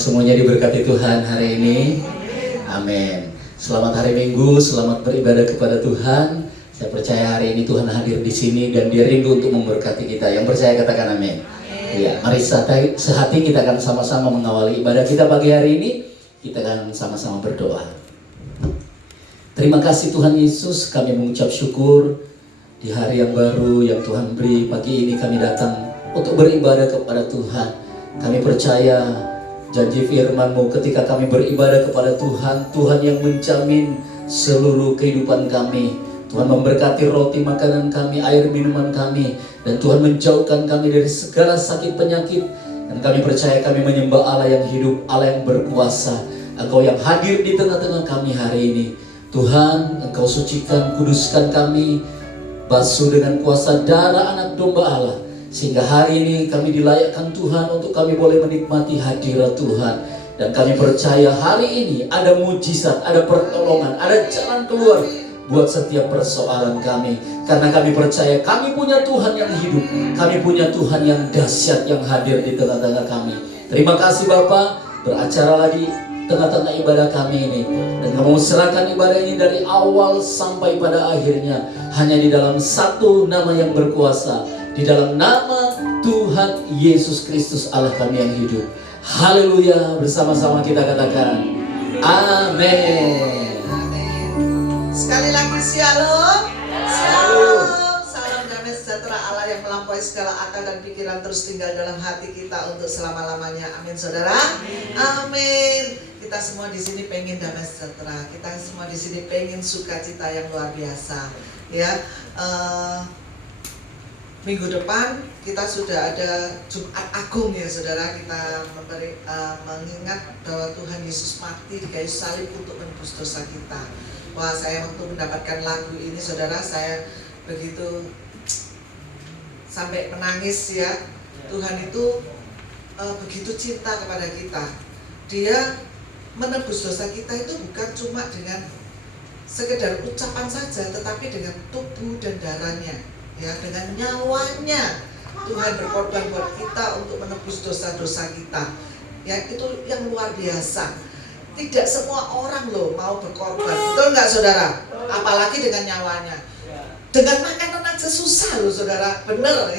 semuanya diberkati Tuhan hari ini. Amin. Selamat hari Minggu, selamat beribadah kepada Tuhan. Saya percaya hari ini Tuhan hadir di sini dan Dia rindu untuk memberkati kita. Yang percaya katakan amin. Ya, mari sehati kita akan sama-sama mengawali ibadah kita pagi hari ini. Kita akan sama-sama berdoa. Terima kasih Tuhan Yesus, kami mengucap syukur di hari yang baru yang Tuhan beri. Pagi ini kami datang untuk beribadah kepada Tuhan. Kami percaya janji firman-Mu ketika kami beribadah kepada Tuhan, Tuhan yang menjamin seluruh kehidupan kami. Tuhan memberkati roti makanan kami, air minuman kami, dan Tuhan menjauhkan kami dari segala sakit penyakit. Dan kami percaya kami menyembah Allah yang hidup, Allah yang berkuasa. Engkau yang hadir di tengah-tengah kami hari ini. Tuhan, Engkau sucikan, kuduskan kami, basuh dengan kuasa darah anak domba Allah. Sehingga hari ini kami dilayakkan Tuhan untuk kami boleh menikmati hadirat Tuhan. Dan kami percaya hari ini ada mujizat, ada pertolongan, ada jalan keluar buat setiap persoalan kami. Karena kami percaya kami punya Tuhan yang hidup. Kami punya Tuhan yang dahsyat yang hadir di tengah-tengah kami. Terima kasih Bapa, beracara lagi tengah-tengah ibadah kami ini. Dan kami serahkan ibadah ini dari awal sampai pada akhirnya hanya di dalam satu nama yang berkuasa, di dalam nama Tuhan Yesus Kristus Allah kami yang hidup. Haleluya. Bersama-sama kita katakan amin. Sekali lagi shalom. Shalom. Salam damai sejahtera Allah yang melampaui segala akal dan pikiran terus tinggal dalam hati kita untuk selama-lamanya. Amin saudara. Amin. Kita semua di sini pengen damai sejahtera. Kita semua di sini pengen sukacita yang luar biasa. Ya. Minggu depan kita sudah ada Jumat Agung ya saudara. Kita mengingat bahwa Tuhan Yesus mati di kayu salib untuk menebus dosa kita. Wah, saya waktu mendapatkan lagu ini saudara, saya begitu sampai menangis ya. Tuhan itu begitu cinta kepada kita. Dia menebus dosa kita itu bukan cuma dengan sekedar ucapan saja, tetapi dengan tubuh dan darahnya. Ya, dengan nyawanya Tuhan berkorban buat kita untuk menebus dosa-dosa kita. Ya, itu yang luar biasa. Tidak semua orang loh mau berkorban. Betul nggak saudara? Apalagi dengan nyawanya. Dengan makanan aja susah loh saudara. Bener.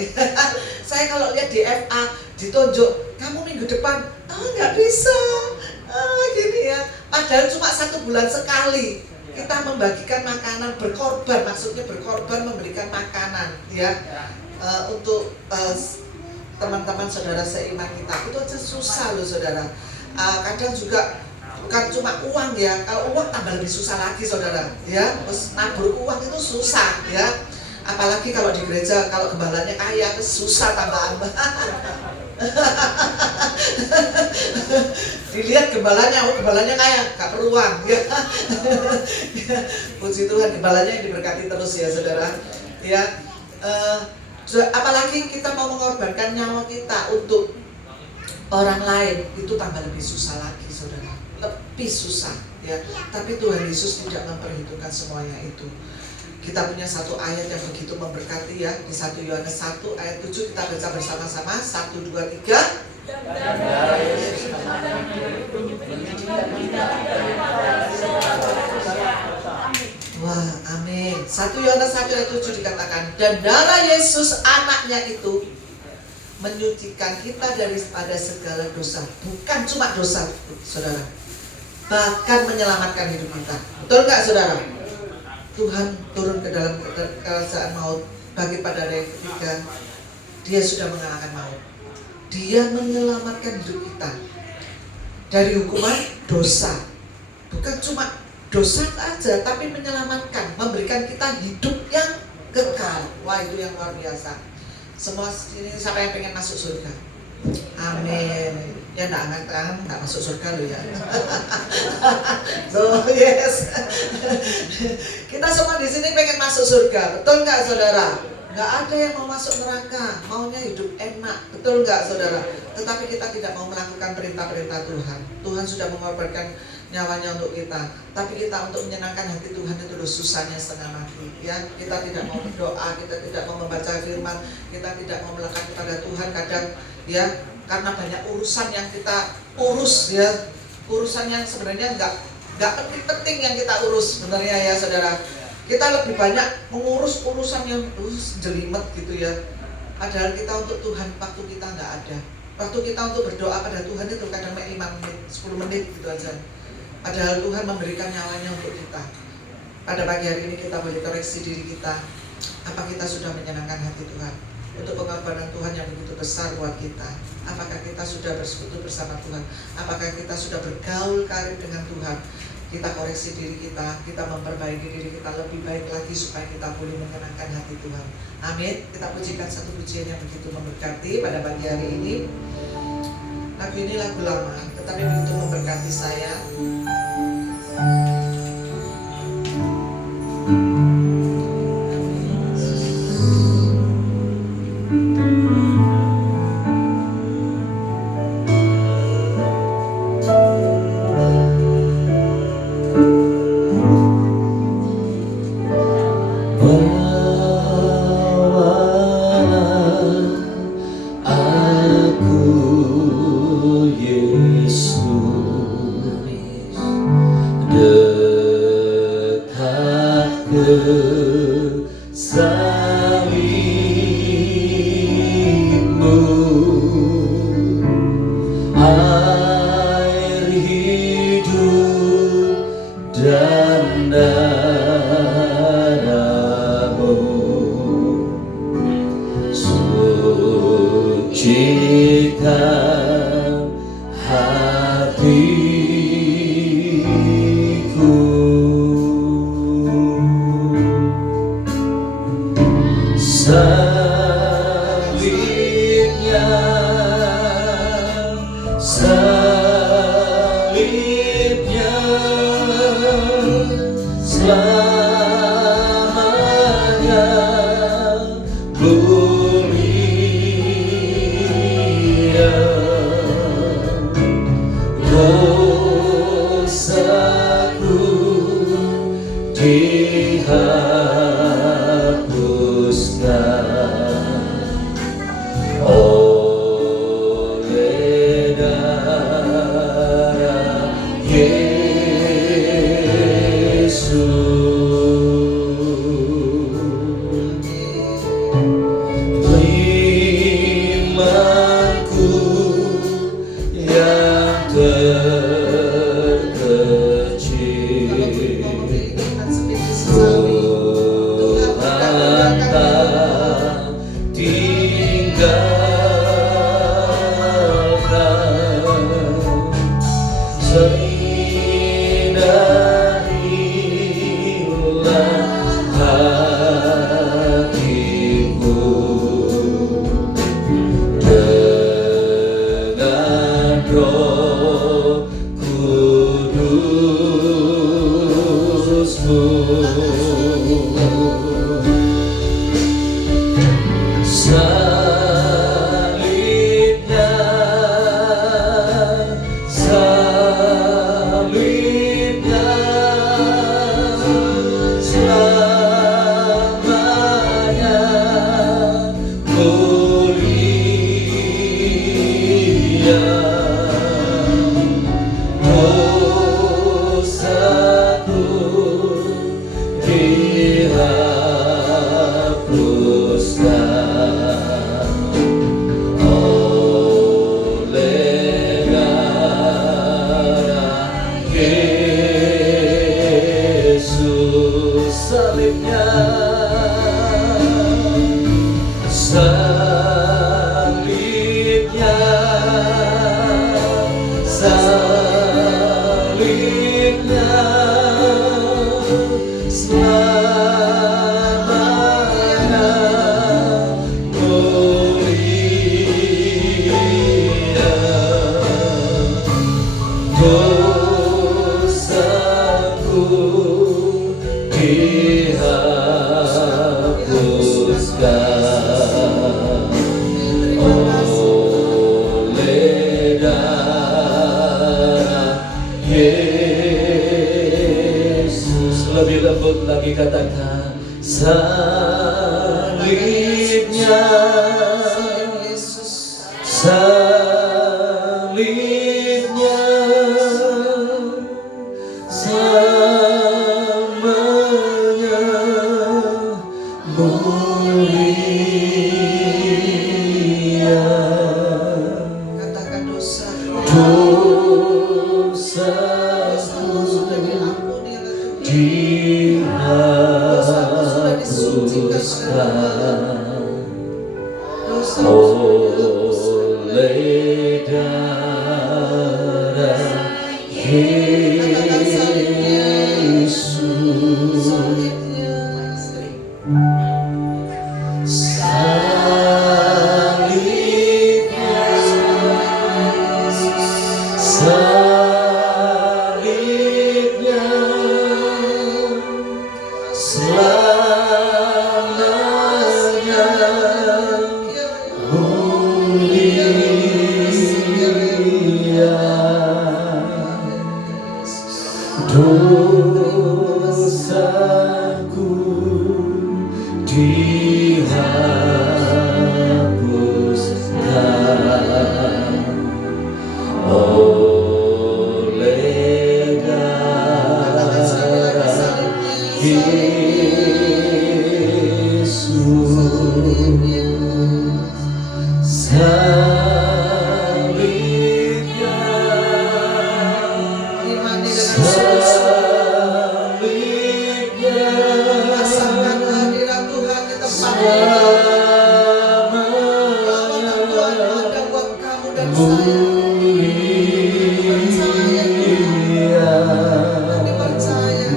Saya kalau lihat di FA ditunjuk, kamu minggu depan, nggak bisa. Gini ya. Padahal cuma 1 bulan sekali kita membagikan makanan, berkorban, maksudnya berkorban memberikan makanan ya untuk teman-teman saudara seiman kita. Itu aja susah loh saudara. Kadang juga bukan cuma uang ya, kalau uang tambah lebih susah lagi saudara ya. Terus nabur uang itu susah ya, apalagi kalau di gereja, kalau gembalanya kaya susah tambah. Dilihat gembalanya kaya, gak perlu uang ya. Puji Tuhan, gembalanya yang diberkati terus ya saudara ya. Apalagi kita mau mengorbankan nyawa kita untuk orang lain, itu tambah lebih susah lagi saudara, lebih susah ya. Tapi Tuhan Yesus tidak memperhitungkan semuanya itu. Kita punya satu ayat yang begitu memberkati ya, di 1 Yohanes 1 ayat 7. Kita baca bersama-sama 1, 2, 3. Wah, amin. 1 Yohanes 1 ayat 7 dikatakan, dan darah Yesus anaknya itu menyucikan kita daripada segala dosa. Bukan cuma dosa saudara, bahkan menyelamatkan hidup kita. Betul nggak saudara? Tuhan turun ke dalam kerajaan maut bagi pada hari ketiga. Dia sudah mengalahkan maut. Dia menyelamatkan hidup kita dari hukuman dosa. Bukan cuma dosa aja, tapi menyelamatkan, memberikan kita hidup yang kekal. Wah, itu yang luar biasa. Semua ini siapa yang pengen masuk surga? Amin. Ya enggak angkat tangan enggak masuk surga loh ya. So yes. Kita semua di sini pengen masuk surga. Betul enggak saudara? Nggak ada yang mau masuk neraka, maunya hidup enak, betul nggak saudara? Tetapi kita tidak mau melakukan perintah-perintah Tuhan. Tuhan sudah mengorbankan nyawanya untuk kita, tapi kita untuk menyenangkan hati Tuhan itu loh susahnya setengah mati. Ya, kita tidak mau berdoa, kita tidak mau membaca firman, kita tidak mau melekat kepada Tuhan kadang ya, karena banyak urusan yang kita urus ya, urusan yang sebenarnya nggak penting-penting yang kita urus sebenarnya ya saudara. Kita lebih banyak mengurus urusan yang jelimet gitu ya. Padahal kita untuk Tuhan waktu kita nggak ada. Waktu kita untuk berdoa pada Tuhan itu kadang 5 menit, 10 menit gitu aja. Padahal Tuhan memberikan nyawanya untuk kita. Pada pagi hari ini kita boleh koreksi diri kita. Apa kita sudah menyenangkan hati Tuhan? Untuk pengorbanan Tuhan yang begitu besar buat kita. Apakah kita sudah bersekutu bersama Tuhan? Apakah kita sudah bergaul karib dengan Tuhan? Kita koreksi diri kita memperbaiki diri kita lebih baik lagi supaya kita boleh menyenangkan hati Tuhan. Amin. Kita pujikan satu pujian yang begitu memberkati pada pagi hari ini. Lagu ini lagu lama, tetapi begitu memberkati saya. Air hidup dan darah-Mu, sucikan hatiku. Salibnya selamanya mulia, dosaku dihapuskan oleh darah Yesus. Imanku yang terkecil, Tuhan tak tinggalkan. Seindah hatiku dengan Roh Kudus-Mu. Salibnya selamanya mulia, dosaku dihapuskan oleh darah Yesus. Salibnya selamanya mulia, dosaku dihapuskan lembut lagi, katakan salibnya, salibnya, samanya mulia. Katakan dosa Dosaku dihapuskan oleh darah Yesus. Salibnya, selamanya mulia. Dosaku dihapuskan oleh darah Yesus. Salibnya, salibnya, rasakan kehadiran Tuhan di tempat ini. Pertolongan Tuhan ada buat kamu dan saya. Kami percaya.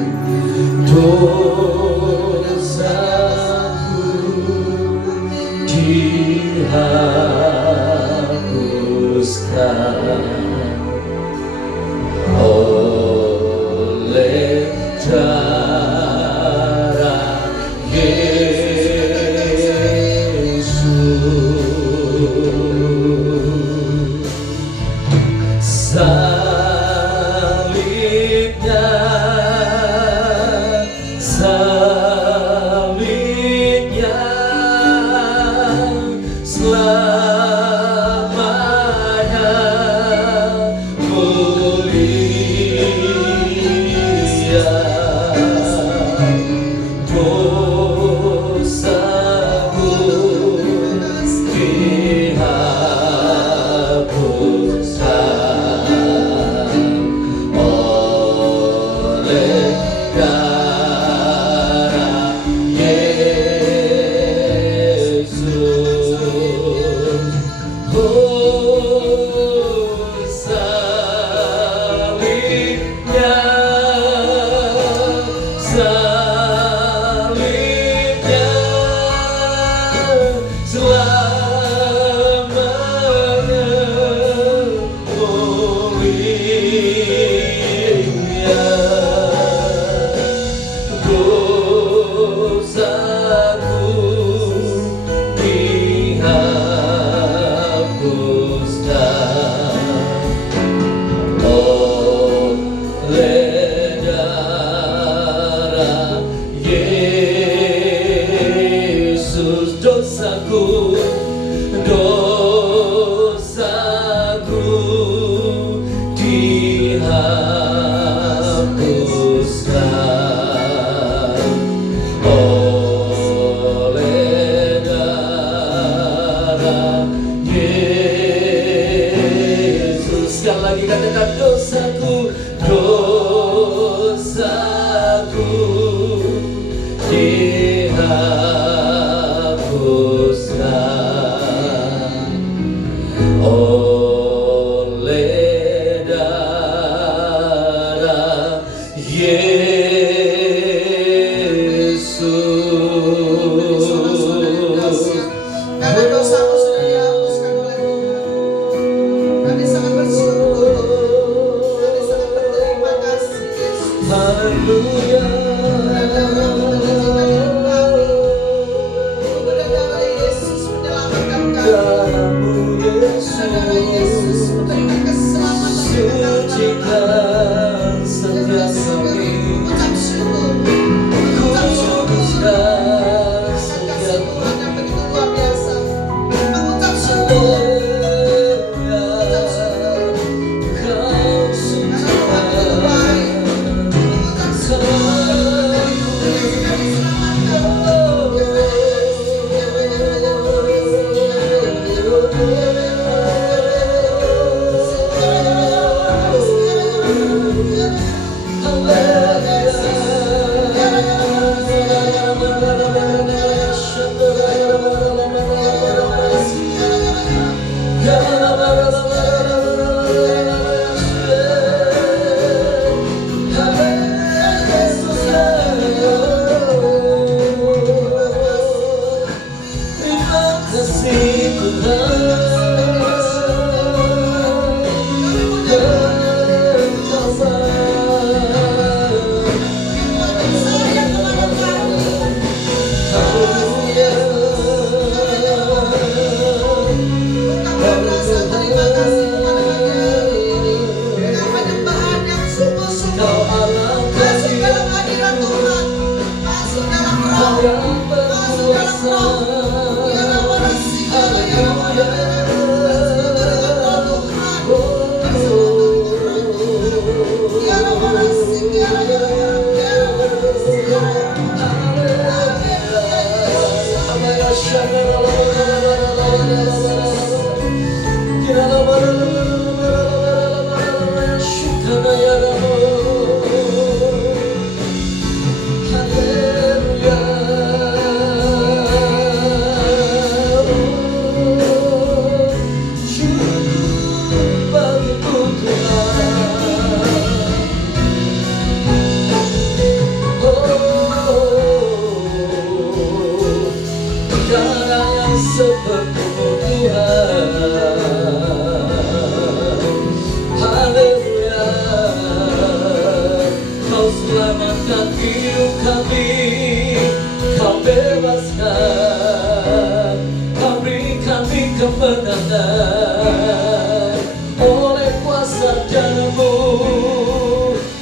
Dosaku dihapuskan oleh darah Yesus. Salibnya, salibnya, selamanya mulia. Dosaku dihapuskan oleh darah Yesus. Oh, salibnya, salibnya, selamanya mulia. Dosaku dihapuskan oleh darah Yesus. Dosaku, dosaku dihapuskan oleh darah Yesus. Sekali lagi katakan dosaku, dosaku dihapuskan oleh darah Yesus. Karena dosamu sudah dihapuskan oleh Tuhan. Kami sangat bersyukur. Kami sangat berterima kasih, Yesus. Haleluya. Saudara Yesus menyelamatkan kami. Kamu Saudara Yesus memberikan keselamatan kepada kami. sucikan setiap kami. Ucap syukur. sarjanamu,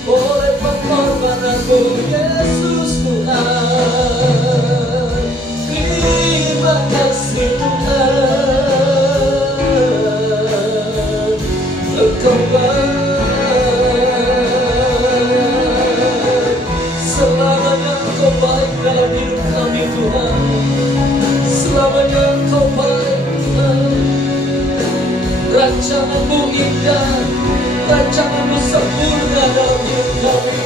oleh pengorbananmu, Yesus Tuhan. Terima kasih Tuhan, Engkau baik, selamanya Engkau baik dalam hidup kami Tuhan, selamanya Engkau baik Tuhan. Rancanganmu indah, rancanganmu sempurna dalam hidup kami.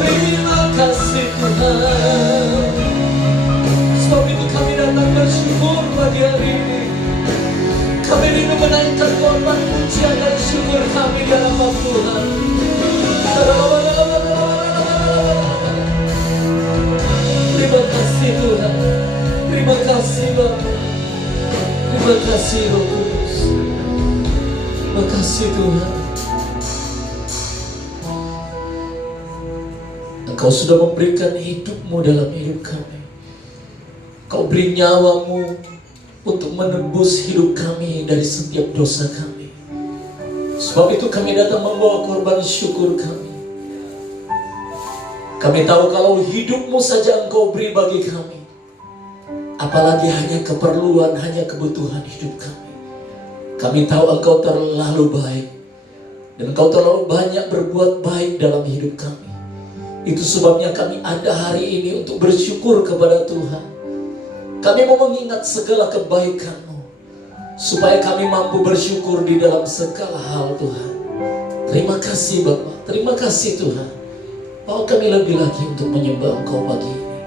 Terima kasih Tuhan. Sebab itu kami datang bersyukur pagi hari ini. Kami rindu menaikkan korban pujian dan syukur kami di hadapan Tuhan. Terima kasih Tuhan. Terima kasih Bapa. Terima kasih Roh Kudus. Terima kasih Tuhan. Engkau sudah memberikan hidupmu dalam hidup kami. Kau beri nyawamu untuk menebus hidup kami dari setiap dosa kami. Sebab itu kami datang membawa korban syukur kami. Kami tahu kalau hidupmu saja Engkau beri bagi kami, apalagi hanya keperluan, hanya kebutuhan hidup kami. Kami tahu Engkau terlalu baik, dan Engkau terlalu banyak berbuat baik dalam hidup kami. Itu sebabnya kami ada hari ini untuk bersyukur kepada Tuhan. Kami mau mengingat segala kebaikan-Mu, supaya kami mampu bersyukur di dalam segala hal Tuhan. Terima kasih Bapa, terima kasih Tuhan. Bawa kami lebih lagi untuk menyembah Engkau pagi ini.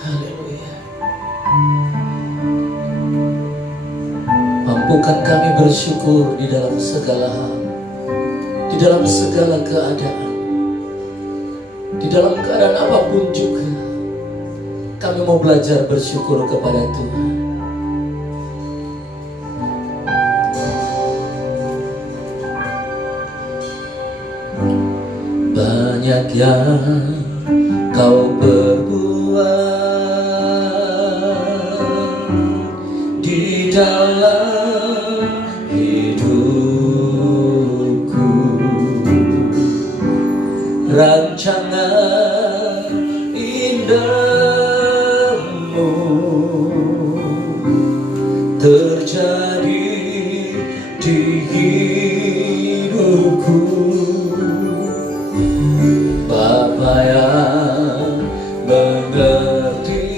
Haleluya. Mampukan kami bersyukur di dalam segala hal, di dalam segala keadaan, di dalam keadaan apapun juga. Kami mau belajar bersyukur kepada Tuhan. Banyak yang Kau perbuat di dalam hidupku. Rancangan indahmu terjadi di hidupku. Bapa yang mengerti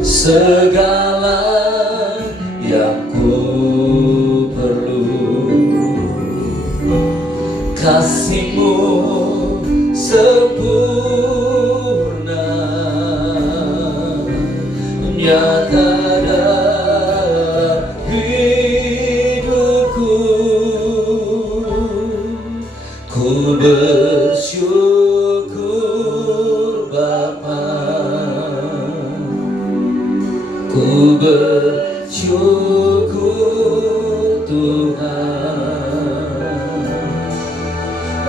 segala yang ku perlu, kasih-Mu sempurna nyata dalam hidupku. Ku bersyukur Bapa, ku bersyukur Tuhan,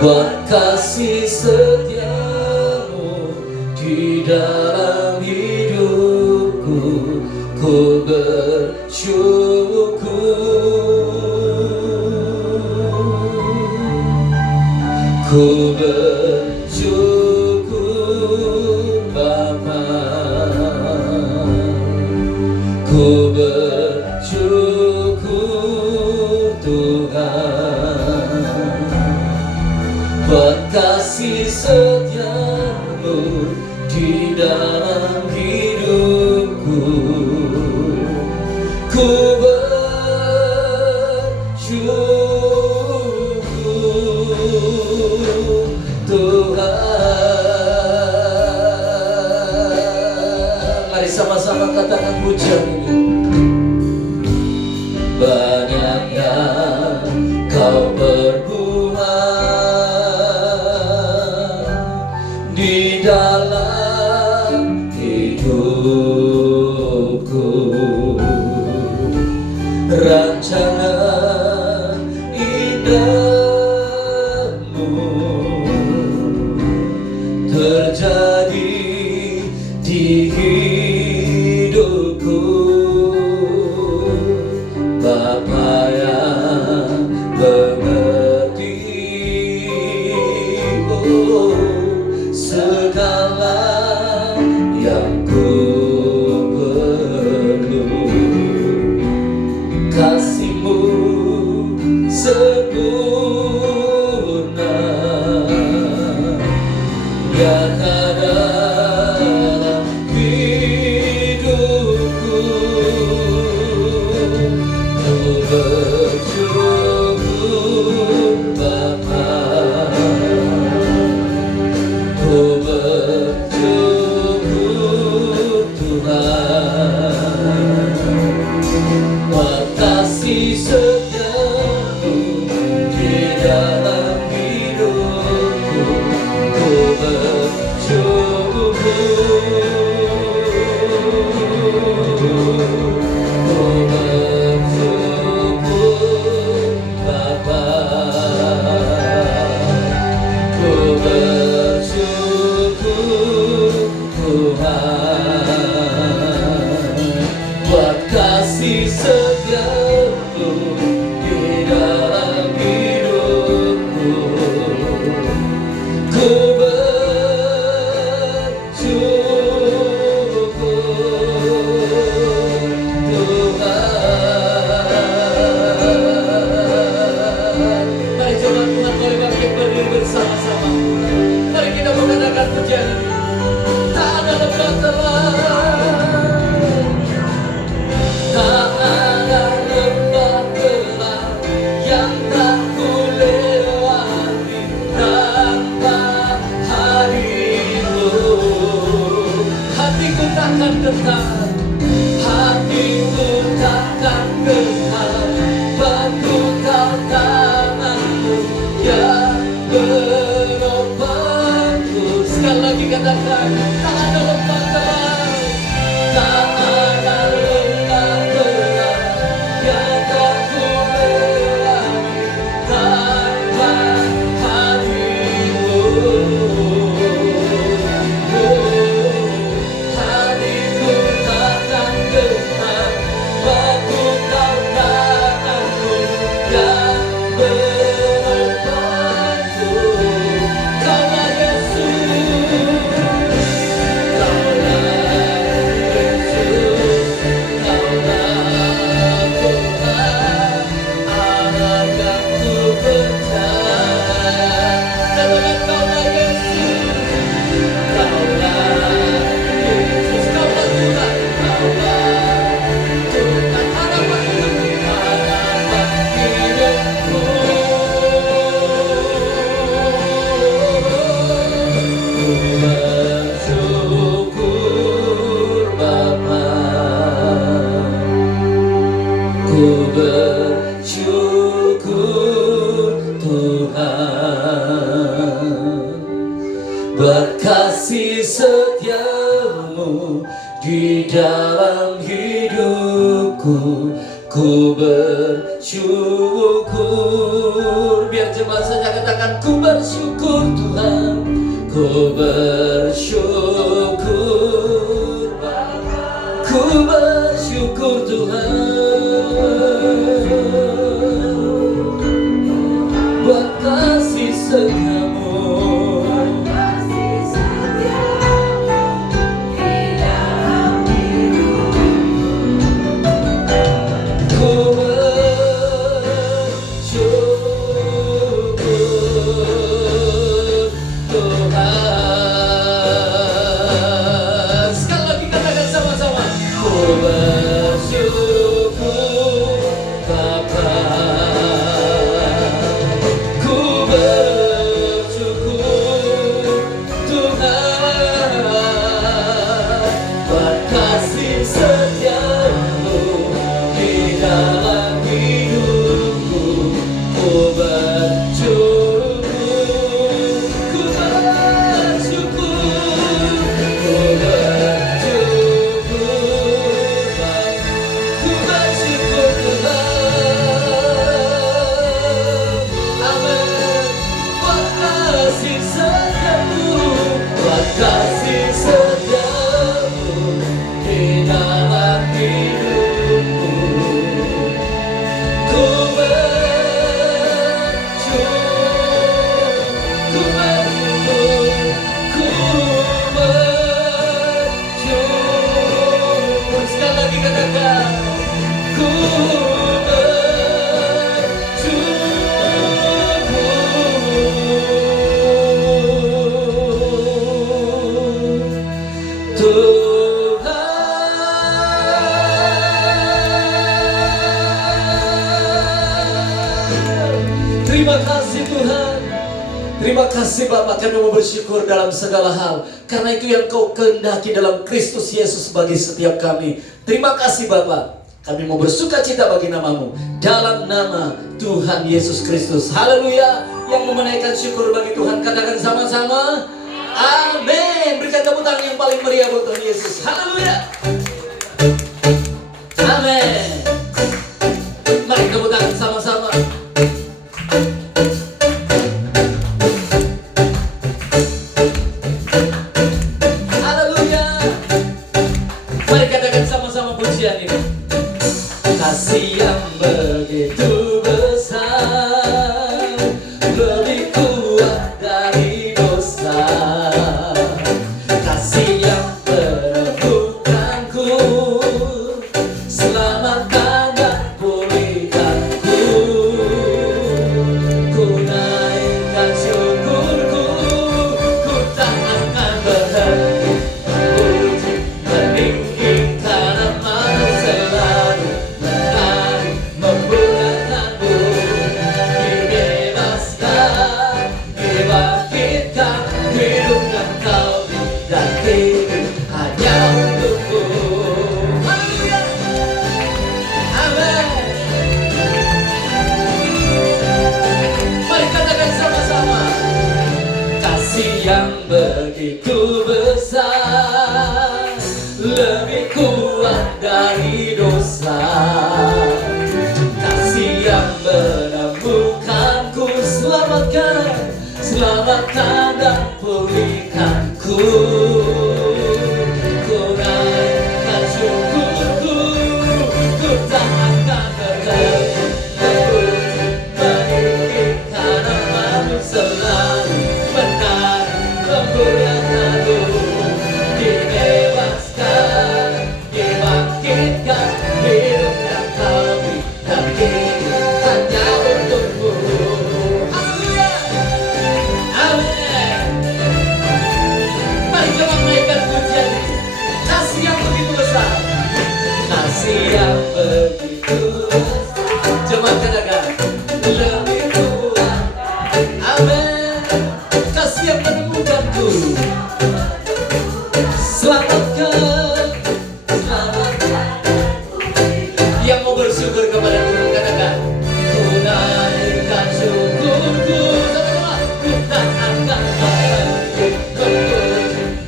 buat kasih setia-Mu di dalam hidupku. Ku bersyukur, ku bersyukur Bapa, ku bersyukur Tuhan, buat kasih setia-Mu di dalam hidupku. Ku bersyukur Tuhan. Mari sama-sama katakan pujian ini. Banyak yang Kau perbuat di dalam hidupku. Rancangan indahmu terjadi di hidupku. setiamu di dalam hidupku. Ku bersama-sama. Mari kita mengadakan pujian ini. Tak ada lembah gelap, tak ada lembah gelap yang tak ku lewati tanpa hadimu. Hatiku takkan getar, hatiku takkan getar, batu tak tanganmu yang menopangku. Sekali lagi katakan, tak ada lembah gelap, tak ada lembah gelap yang tak ku lewati tanpa hadimu. Hatiku takkan getar, batu tak tanganmu yang menopangku. Kaulah Yesus, Kaulah Yesus, Kaulah Tuhan, akan ku percaya. Katakan Kaulah Yesus, Kaulah Yesus, Kaulah Tuhan, Kaulah Tuhan, harapan hidupku, harapan hidupku. Ku bersyukur Bapa, ku bersyukur Tuhan, buat kasih setiamu di dalam hidupku. Ku bersyukur. Biar jemaat saja katakan, ku bersyukur Tuhan, ku bersyukur Bapa, ku bersyukur Tuhan, buat kasih setiamu. Ku bersyukur Tuhan. Sekali lagi katakan sama-sama. Ku bersyukur Bapa, ku bersyukur Tuhan, buat kasih setiamu di dalam hidupku. Ku bersyukur, ku bersyukur, ku bersyukur Bapa, ku bersyukur Tuhan. Amin. Buat kasih setiamu, buat kasih setiamu di dalam hidupku. Ku bersyukur, ku bersyukur, ku bersyukur. Sekali lagi katakan, ku bersyukur Tuhan. Terima kasih Tuhan. Terima kasih Bapak, kami mau bersyukur dalam segala hal, karena itu yang Kau kehendaki dalam Kristus Yesus bagi setiap kami. Terima kasih Bapak, kami mau bersuka cita bagi nama-Mu, dalam nama Tuhan Yesus Kristus. Haleluya. Yang menaikkan syukur bagi Tuhan, katakan sama-sama, amin. Berikan tepuk tangan yang paling meriah buat Tuhan Yesus. Haleluya. Amin. Mari tepuk tangan sama-sama. Haleluya. Mari katakan sama-sama pujian ini. dari dosa. Kasih yang menemukanku, selamatkan dan pulihkanku. Ku naikkan syukurku, ku tak akan berhenti meninggikan namamu, selalu benar memuliakanmu. Dibebaskan, dibangkitkan, hidup yang kau beri dan kini hanya untukmu. Haleluya, amin. Mari coba naikkan pujian ini. Kasih yang begitu besar, kasih yang begitu besar. Coba katakan, lebih kuat. Amin. Kasih yang menemukanku, selamatkan. Yang mau bersyukur kepada Tuhan katakan, ku naikkan syukurku. Sama-sama, ku tak akan berhenti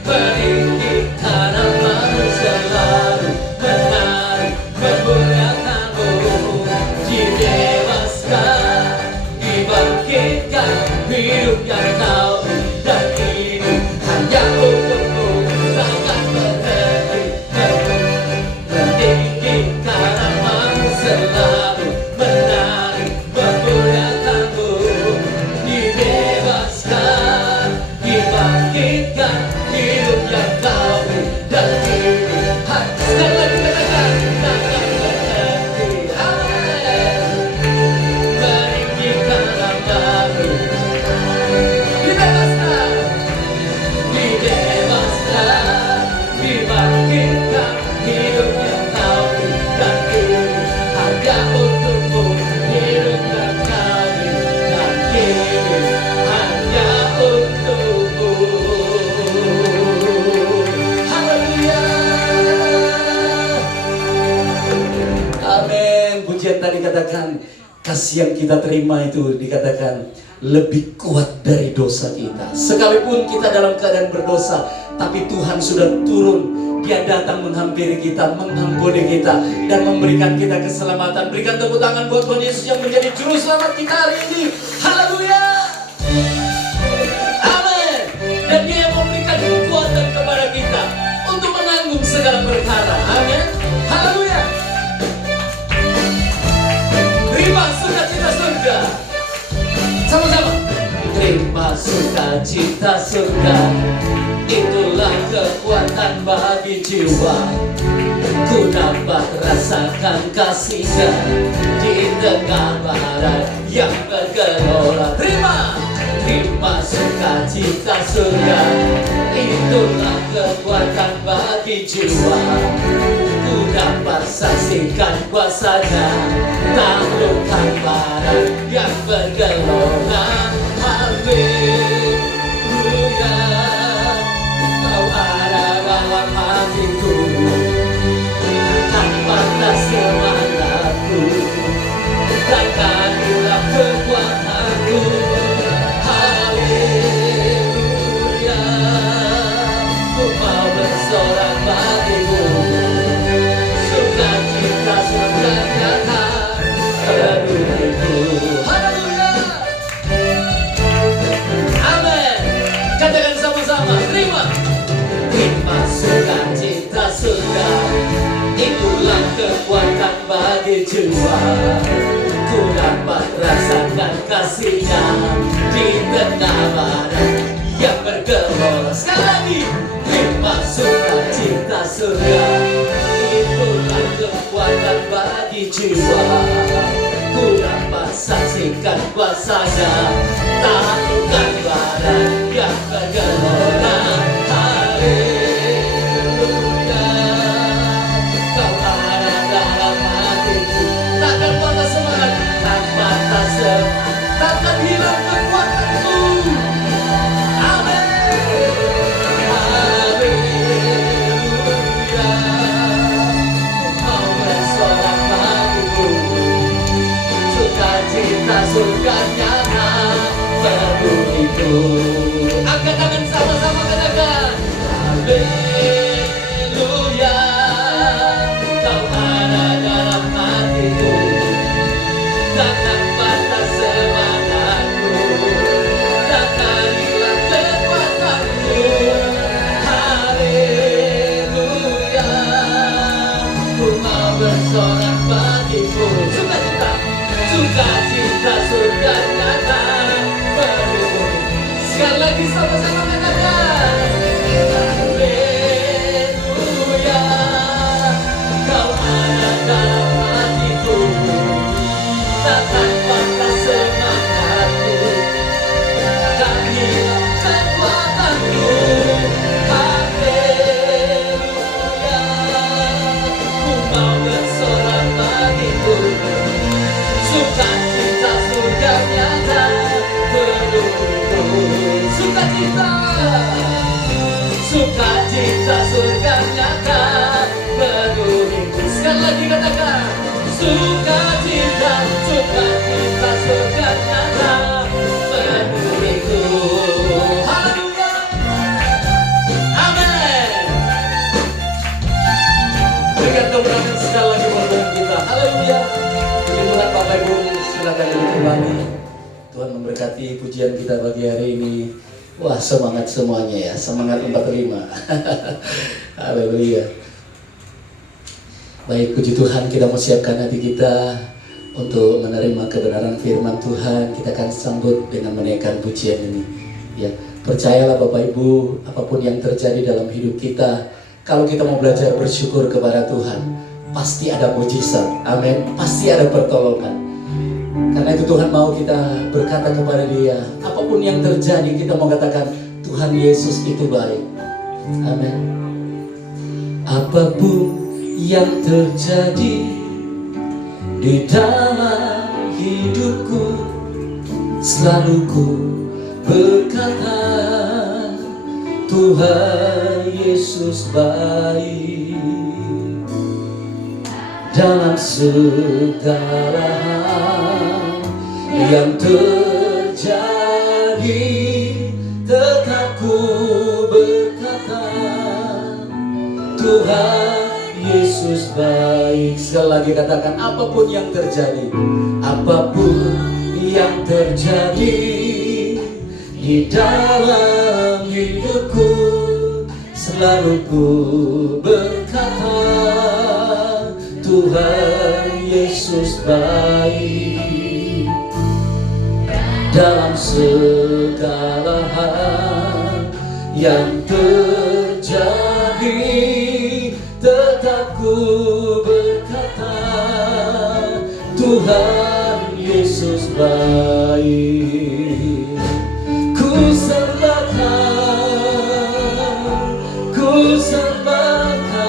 meninggikan namamu, selalu benar memuliakanmu. Dibebaskan, dibangkitkan, hidup yang kau dan ini hanya untukmu. Takkan berhenti meninggikan namamu, selalu benar memuliakanmu. Dibebaskan, dibangkitkan, hidup yang kau beri dan ini sekali lagi katakan, takkan berhenti. Amin. Meninggikan namamu. Dibebaskan, dibebaskan, dibangkitkan, hidup yang kau beri dan ini hanya untukmu. Hidup yang kau beri dan ini hanya untukmu. Haleluya, amin. Pujian tadi katakan, kasih yang kita terima itu dikatakan lebih kuat dari dosa kita. Sekalipun kita dalam keadaan berdosa, tapi Tuhan sudah turun. Dia datang menghampiri kita, mengampuni kita, dan memberikan kita keselamatan. Berikan tepuk tangan buat Tuhan Yesus yang menjadi juru selamat kita hari ini. Haleluya, amin. Dan Dia yang memberikan kekuatan kepada kita untuk menanggung segala perkara. Amin. Haleluya. Terima sukacita surga. Sama-sama. Terima sukacita surga, itulah kekuatan bagi jiwa. Ku dapat rasakan kasih-Nya di tengah barat yang bergelora. Terima sukacita surga, itulah kekuatan bagi jiwa. Ku dapat saksikan kuasa-Nya, taklukkan barat yang bergelora. Haleluya, Kau ada dalam hatiku, tak batas semangatku, takkan hilang kekuatanku. Haleluya, ku mau bersorak bagimu, sukacita sudah nyata pada diriku. Haleluya, amin. Katakan sama-sama, terima sukacita surga, itulah kekuatan bagi jiwa. Ku dapat rasakan kasih-Nya di tengah barat yang bergelora. Sekali lagi, terima sukacita surga, itulah kekuatan bagi jiwa. Ku dapat saksikan kuasa-Nya, taklukkan barat yang bergelora. Haleluya, Kau ada dalam hatiku, takkan patah semangat, takkan hilang kekuatanku. Amin. Haleluya, Ku mau bersorak bagimu, sukacita surga nyata berbunyiku. Angkat tangan sama-sama katakan, haleluya, Kau bersorak bagiku. Sukacita, sukacita surga nyata penuh. Sekali lagi sama-sama katakan, Haleluya, Kau ada dalam hatiku, takkan patah semangatku, tak hilang kekuatanku. Haleluya, ku mau bersorak bagiku, sukacita surga nyata penuh. Sukacita, sukacita surga nyata penuhku. Sekali lagi katakan, sukacita, sukacita surga nyata penuhku. Haleluya, amin. Berikan tepuk tangan sekali lagi buat Tuhan kita. Haleluya. Puji Tuhan, Bapak Ibu, silakan duduk kembali. Tuhan memberkati pujian kita pagi hari ini. Wah, semangat semuanya ya, semangat 45. Haleluya. Baik, puji Tuhan, kita mau siapkan hati kita untuk menerima kebenaran firman Tuhan. Kita akan sambut dengan menaikkan pujian ini. Ya, percayalah Bapak Ibu, apapun yang terjadi dalam hidup kita, kalau kita mau belajar bersyukur kepada Tuhan, pasti ada mujizat. Amin. Pasti ada pertolongan. Karena itu Tuhan mau kita berkata kepada Dia, apapun yang terjadi kita mau katakan Tuhan Yesus itu baik. Amin. Apapun yang terjadi di dalam hidupku, selalu ku berkata Tuhan Yesus baik. Dalam segala hal yang terjadi, tetap ku berkata Tuhan Yesus baik. Sekali lagi katakan, apapun yang terjadi, apapun yang terjadi di dalam hidupku, selalu ku berkata Tuhan Yesus baik. Dalam segala hal yang terjadi, tetap ku berkata Tuhan Yesus baik. Ku sembahkan, ku sembahkan,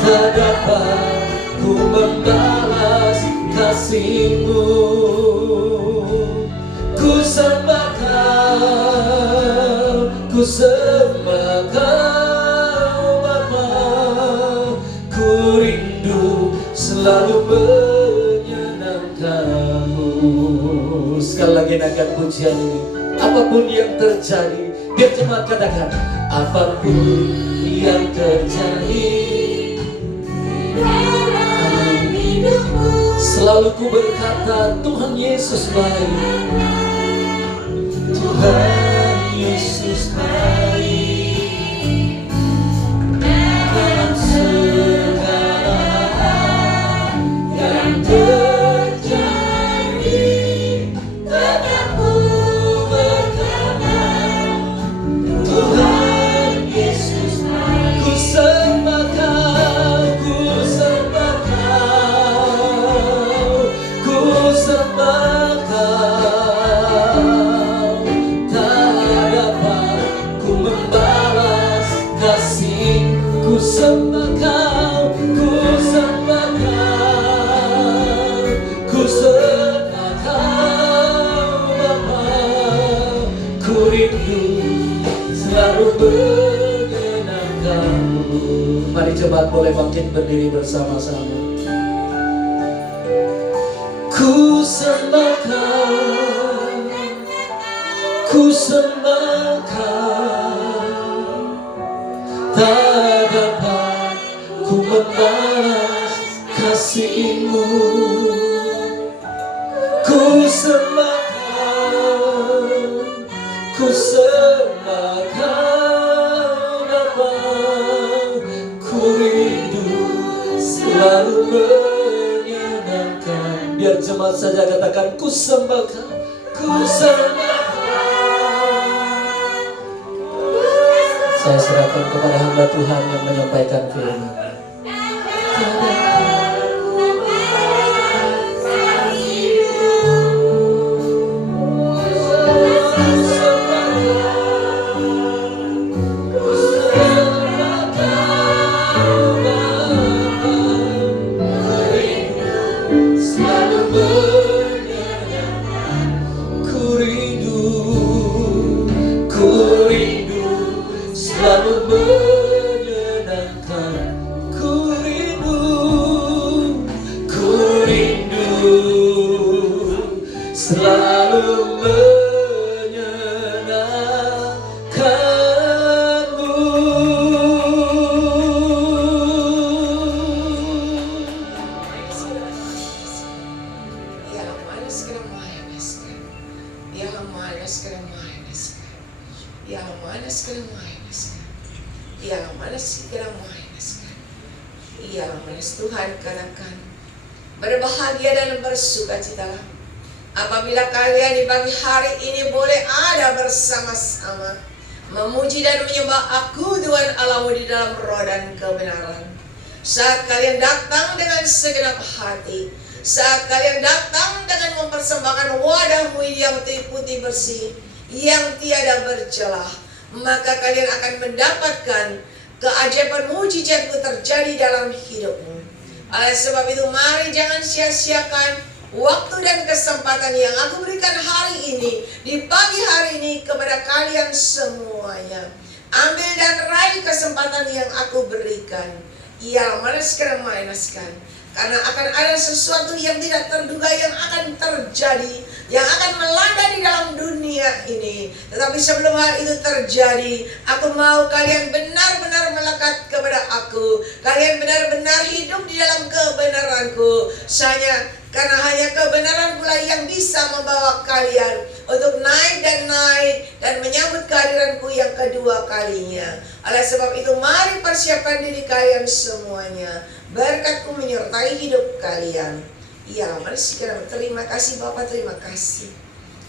tak dapat ku membalas kasih-Mu. Ku sembahkan, ku sembahkan Bapa, ku rindu selalu menyenangkan-Mu. Sekali lagi naikkan pujian ini. Apapun yang terjadi, biar jemaat katakan, apapun yang terjadi dalam hidupku, selalu ku berkata Tuhan Yesus baik. Tuhan Yesus baik. Dalam segala hal yang terjadi, tetap ku berkata Tuhan Yesus baik. Ku sembahkan, ku sembahkan, ku sembahkan, tak dapat ku membalas kasih. Ku sembahkan, ku sembahkan, ku sembahkan Bapa, ku rindu selalu menyenangkan-Mu. Mari jemaat boleh bangkit berdiri bersama-sama. Ku sembahkan, ku sembahkan, tak dapat ku membalas kasih-Mu. Ku sembahkan, ku sembahkan Bapa, ku rindu selalu menyenangkan. Biar jemaat saja katakan, ku sembah Kau, ku sembah Kau. Saya serahkan kepada hamba Tuhan yang menyampaikan firman. Tuhan katakan, berbahagia dan bersukacitalah apabila kalian di pagi hari ini boleh ada bersama-sama memuji dan menyembah Aku Tuhan Allahmu di dalam roh dan kebenaran. Saat kalian datang dengan segenap hati, saat kalian datang dengan mempersembahkan wadahmu yang putih bersih, yang tiada bercelah, maka kalian akan mendapatkan keajaiban mujizatku terjadi dalam hidupmu. Oleh sebab itu mari jangan sia-siakan waktu dan kesempatan yang Aku berikan hari ini, di pagi hari ini kepada kalian semuanya. Ambil dan raih kesempatan yang Aku berikan. Ia menaskan, karena akan ada sesuatu yang tidak terduga yang akan terjadi, yang akan melanda di dalam dunia ini. Tetapi sebelum hal itu terjadi, Aku mau kalian benar-benar melekat kepada Aku. Kalian benar-benar hidup di dalam kebenaran-Ku. Karena hanya kebenaran pula yang bisa membawa kalian untuk naik dan menyambut kehadiran-Ku yang kedua kalinya. Oleh sebab itu mari persiapkan diri kalian semuanya. Berkat-Ku menyertai hidup kalian. Ya, mari sekarang terima kasih Bapa, terima kasih.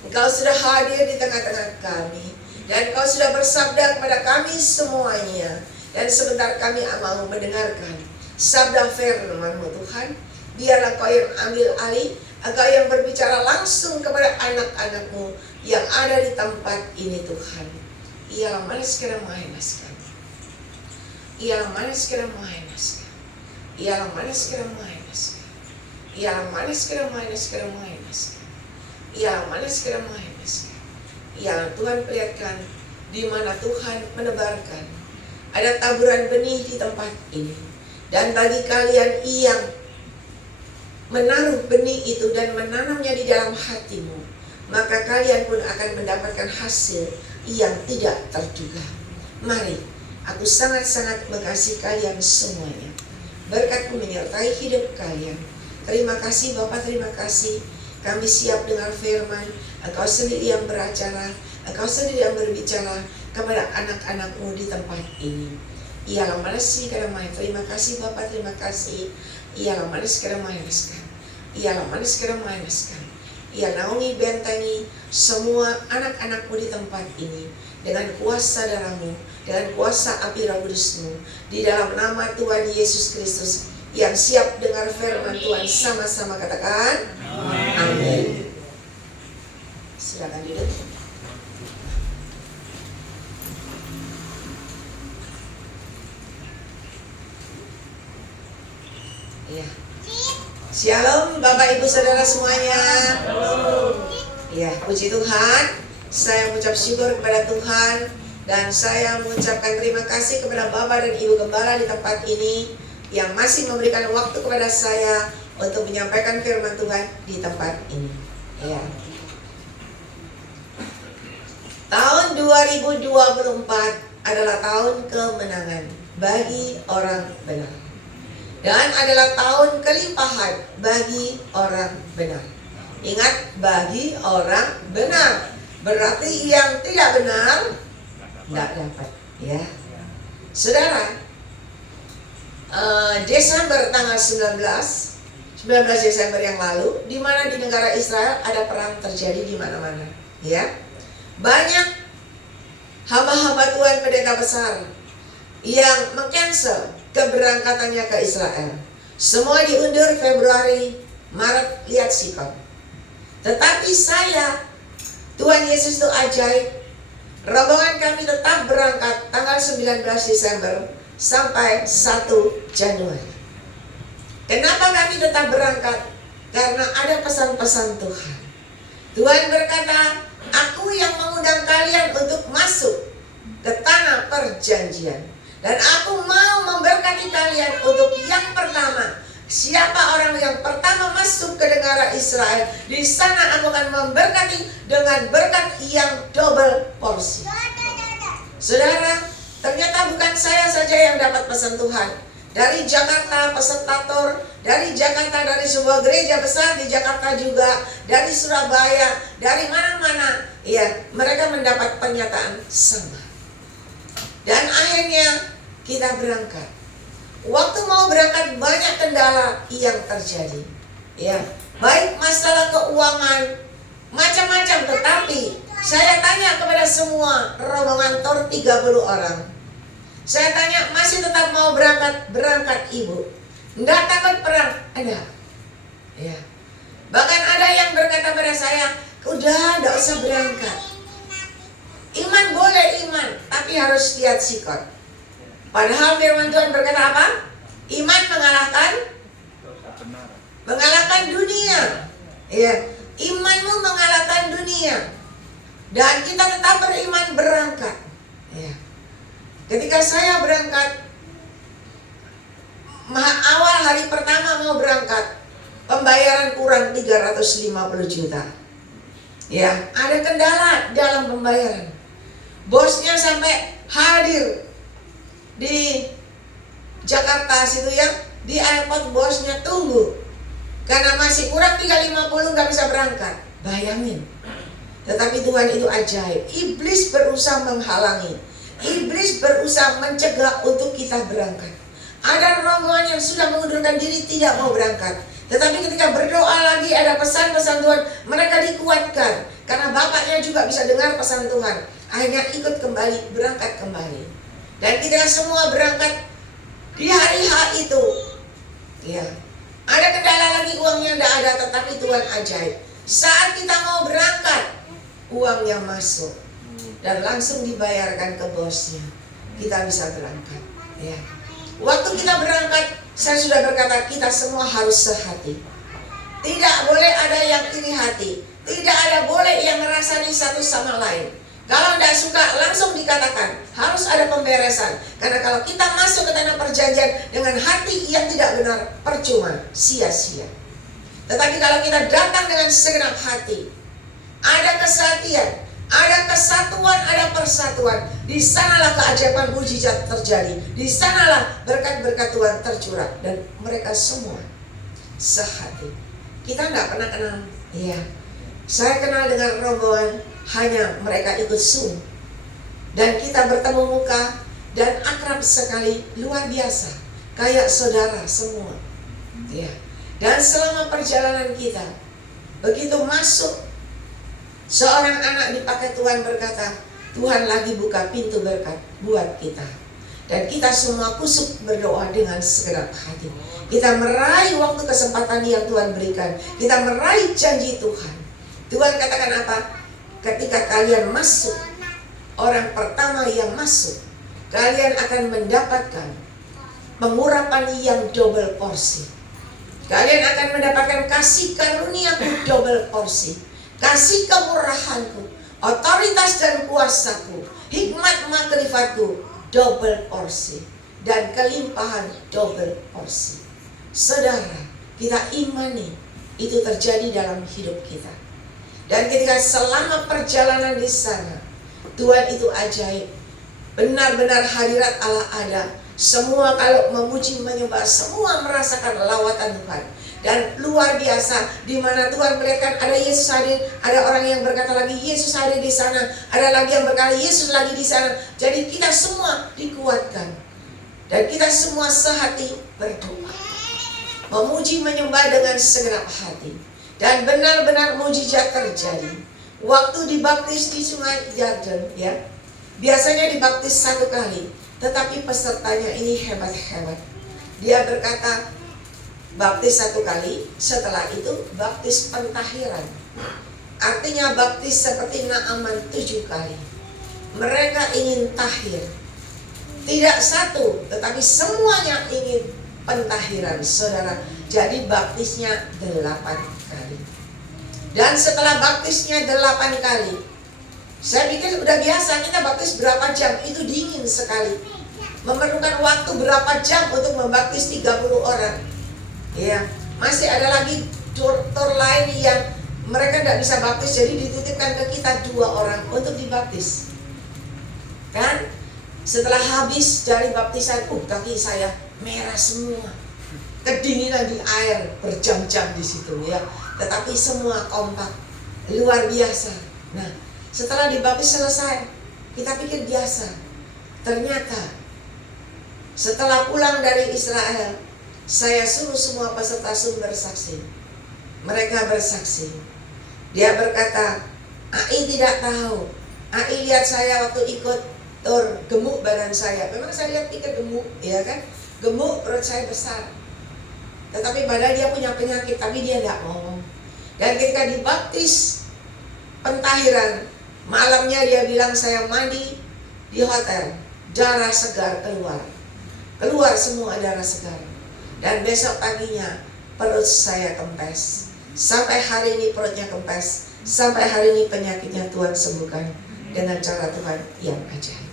Engkau sudah hadir di tengah-tengah kami, dan Engkau sudah bersabda kepada kami semuanya. Dan sebentar kami mau mendengarkan sabda firman-Mu Tuhan. Biarlah Kau yang ambil alih, Engkau yang berbicara langsung kepada anak-anak-Mu yang ada di tempat ini Tuhan. Ialah mana sekarang mengenaskan. Ialah mana sekarang mengenaskan. Ialah mana sekarang mengenaskan. Ialah mana sekarang mengenaskan. Ialah mana sekarang mengenaskan. Ialah Tuhan perlihatkan di mana Tuhan menebarkan ada taburan benih di tempat ini. Dan bagi kalian yang menaruh benih itu dan menanamnya di dalam hatimu, maka kalian pun akan mendapatkan hasil yang tidak terduga. Mari, Aku sangat-sangat mengasihi kalian semuanya. Berkat-Ku menyertai hidup kalian. Terima kasih Bapak, terima kasih. Kami siap dengar firman. Engkau sendiri yang beracara, Engkau sendiri yang berbicara kepada anak-anak-Mu di tempat ini. Ialah mana sih kadang main. Terima kasih Bapak, terima kasih. Ialah mana sekarang mainaskan. Ialah mana sekarang mainaskan. Ia naungi bentengi semua anak-anak-Mu di tempat ini dengan kuasa darah-Mu, dengan kuasa api Roh Kudus-Mu, di dalam nama Tuhan Yesus Kristus. Yang siap dengar firman Tuhan sama-sama katakan amin. Silakan duduk. Ya. Shalom Bapak Ibu Saudara semuanya. Ya, puji Tuhan. Saya mengucap syukur kepada Tuhan, dan saya mengucapkan terima kasih kepada Bapak dan Ibu Gembala di tempat ini yang masih memberikan waktu kepada saya untuk menyampaikan firman Tuhan di tempat ini. Ya. Tahun 2024 adalah tahun kemenangan bagi orang benar, dan adalah tahun kelimpahan bagi orang benar. Ingat, bagi orang benar. Berarti yang tidak benar tidak dapat. Ya, Saudara, Desember tanggal 19 Desember yang lalu, di mana di negara Israel ada perang terjadi di mana-mana, ya. Banyak hamba-hamba Tuhan pendeta besar yang mengcancel keberangkatannya ke Israel. Semua diundur Februari, Maret, lihat sikap. Tetapi saya, Tuhan Yesus itu ajaib. Rombongan kami tetap berangkat tanggal 19 Desember sampai 1 Januari. Kenapa kami tetap berangkat? Karena ada pesan-pesan Tuhan. Tuhan berkata, aku yang mengundang kalian untuk masuk ke tanah perjanjian. Dan aku mau memberkati kalian untuk yang pertama. Siapa orang yang pertama masuk ke negara Israel, di sana aku akan memberkati dengan berkat yang double porsi. Saudara, ternyata bukan saya saja yang dapat pesan Tuhan. Dari Jakarta, pesentator, dari Jakarta, dari sebuah gereja besar di Jakarta juga, dari Surabaya, dari mana-mana, ya, mereka mendapat pernyataan sama. Dan akhirnya kita berangkat. Waktu mau berangkat banyak kendala yang terjadi, ya, baik masalah keuangan, macam-macam. Tetapi saya tanya kepada semua rombongan TOR 30 orang. Saya tanya, masih tetap mau berangkat ibu? Enggak takut perang? Ada, ya. Bahkan ada yang berkata pada saya, udah enggak usah berangkat. Iman boleh iman, tapi harus lihat sikap. Padahal firman Tuhan berkata apa? Iman mengalahkan dunia. Ya, imanmu mengalahkan dunia. Dan kita tetap beriman berangkat. Ya. Ketika saya berangkat, awal hari pertama mau berangkat, pembayaran kurang 350 juta. Ya, ada kendala dalam pembayaran. Bosnya sampai hadir di Jakarta situ ya, di airport bosnya tunggu karena masih kurang 350 nggak bisa berangkat. Bayangin. Tetapi Tuhan itu ajaib. Iblis berusaha menghalangi, iblis berusaha mencegah untuk kita berangkat. Ada rombongan yang sudah mengundurkan diri tidak mau berangkat, tetapi ketika berdoa lagi ada pesan-pesan Tuhan, mereka dikuatkan karena bapaknya juga bisa dengar pesan Tuhan. Akhirnya ikut kembali, berangkat kembali. Dan kita semua berangkat di hari H itu. Ya. Ada kendala lagi, uangnya tidak ada, tetapi Tuhan ajaib. Saat kita mau berangkat, uangnya masuk dan langsung dibayarkan ke bosnya. Kita bisa berangkat. Ya. Waktu kita berangkat, saya sudah berkata kita semua harus sehati. Tidak boleh ada yang iri hati. Tidak ada boleh yang merasani satu sama lain. Kalau tidak suka langsung dikatakan, harus ada pemberesan. Karena kalau kita masuk ke tanah perjanjian dengan hati yang tidak benar, percuma, sia-sia. Tetapi kalau kita datang dengan segenap hati, ada kesatian, ada kesatuan, ada persatuan, di sanalah keajaiban mujizat terjadi. Di sanalah berkat-berkat Tuhan tercurah. Dan mereka semua sehati. Kita tidak pernah kenal, ya. Saya kenal dengan rombongan, hanya mereka ikut Zoom. Dan kita bertemu muka dan akrab sekali, luar biasa. Kayak saudara semua. Ya. Dan selama perjalanan kita, begitu masuk, seorang anak dipakai Tuhan berkata, Tuhan lagi buka pintu berkat buat kita. Dan kita semua kusuk berdoa dengan segenap hati. Kita meraih waktu kesempatan yang Tuhan berikan. Kita meraih janji Tuhan. Tuhan katakan apa? Ketika kalian masuk, orang pertama yang masuk, kalian akan mendapatkan pengurapan yang double porsi. Kalian akan mendapatkan kasih karuniaku double porsi, kasih kemurahanku, otoritas dan kuasaku, hikmat makrifatku double porsi, dan kelimpahan double porsi. Saudara, kita imani itu terjadi dalam hidup kita. Dan ketika selama perjalanan di sana, Tuhan itu ajaib. Benar-benar hadirat Allah ada. Semua kalau memuji menyembah, semua merasakan lawatan Tuhan. Dan luar biasa, di mana Tuhan melihatkan ada Yesus hadir, ada orang yang berkata lagi Yesus hadir di sana, ada lagi yang berkata Yesus lagi di sana. Jadi kita semua dikuatkan. Dan kita semua sehati berdoa, memuji menyembah dengan segenap hati. Dan benar-benar mujizat terjadi. Waktu dibaptis di Sungai Jordan, ya, biasanya dibaptis 1 kali, tetapi pesertanya ini hebat-hebat. Dia berkata, baptis 1 kali, setelah itu baptis pentahiran. Artinya baptis seperti Naaman 7 kali. Mereka ingin tahir. Tidak 1, tetapi semuanya ingin pentahiran, saudara. Jadi baptisnya 8 kali. Dan setelah baptisnya 8 kali, saya pikir udah biasa kita baptis berapa jam, itu dingin sekali. Memerlukan waktu berapa jam untuk membaptis 30 orang. Ya, masih ada lagi tur lain yang mereka tidak bisa baptis, jadi dititipkan ke kita 2 orang untuk dibaptis. Kan? Setelah habis dari baptisan, kaki saya merah semua. Kedinginan di air berjam-jam di situ, ya. Tetapi semua kompak, luar biasa. Nah, setelah dibaptis selesai, kita pikir biasa. Ternyata setelah pulang dari Israel, saya suruh semua peserta SUM bersaksi. Mereka bersaksi. Dia berkata, Ai tidak tahu. Ai lihat saya waktu ikut tur, gemuk badan saya. Memang saya lihat pikir gemuk, ya kan? Gemuk, perut saya besar. Tetapi padahal dia punya penyakit, tapi dia tidak ngomong. Dan ketika dibaptis pentahiran, malamnya dia bilang, saya mandi di hotel, darah segar keluar. Keluar semua darah segar. Dan besok paginya perut saya kempes. Sampai hari ini perutnya kempes. Sampai hari ini penyakitnya Tuhan sembuhkan dengan cara Tuhan yang ajaib.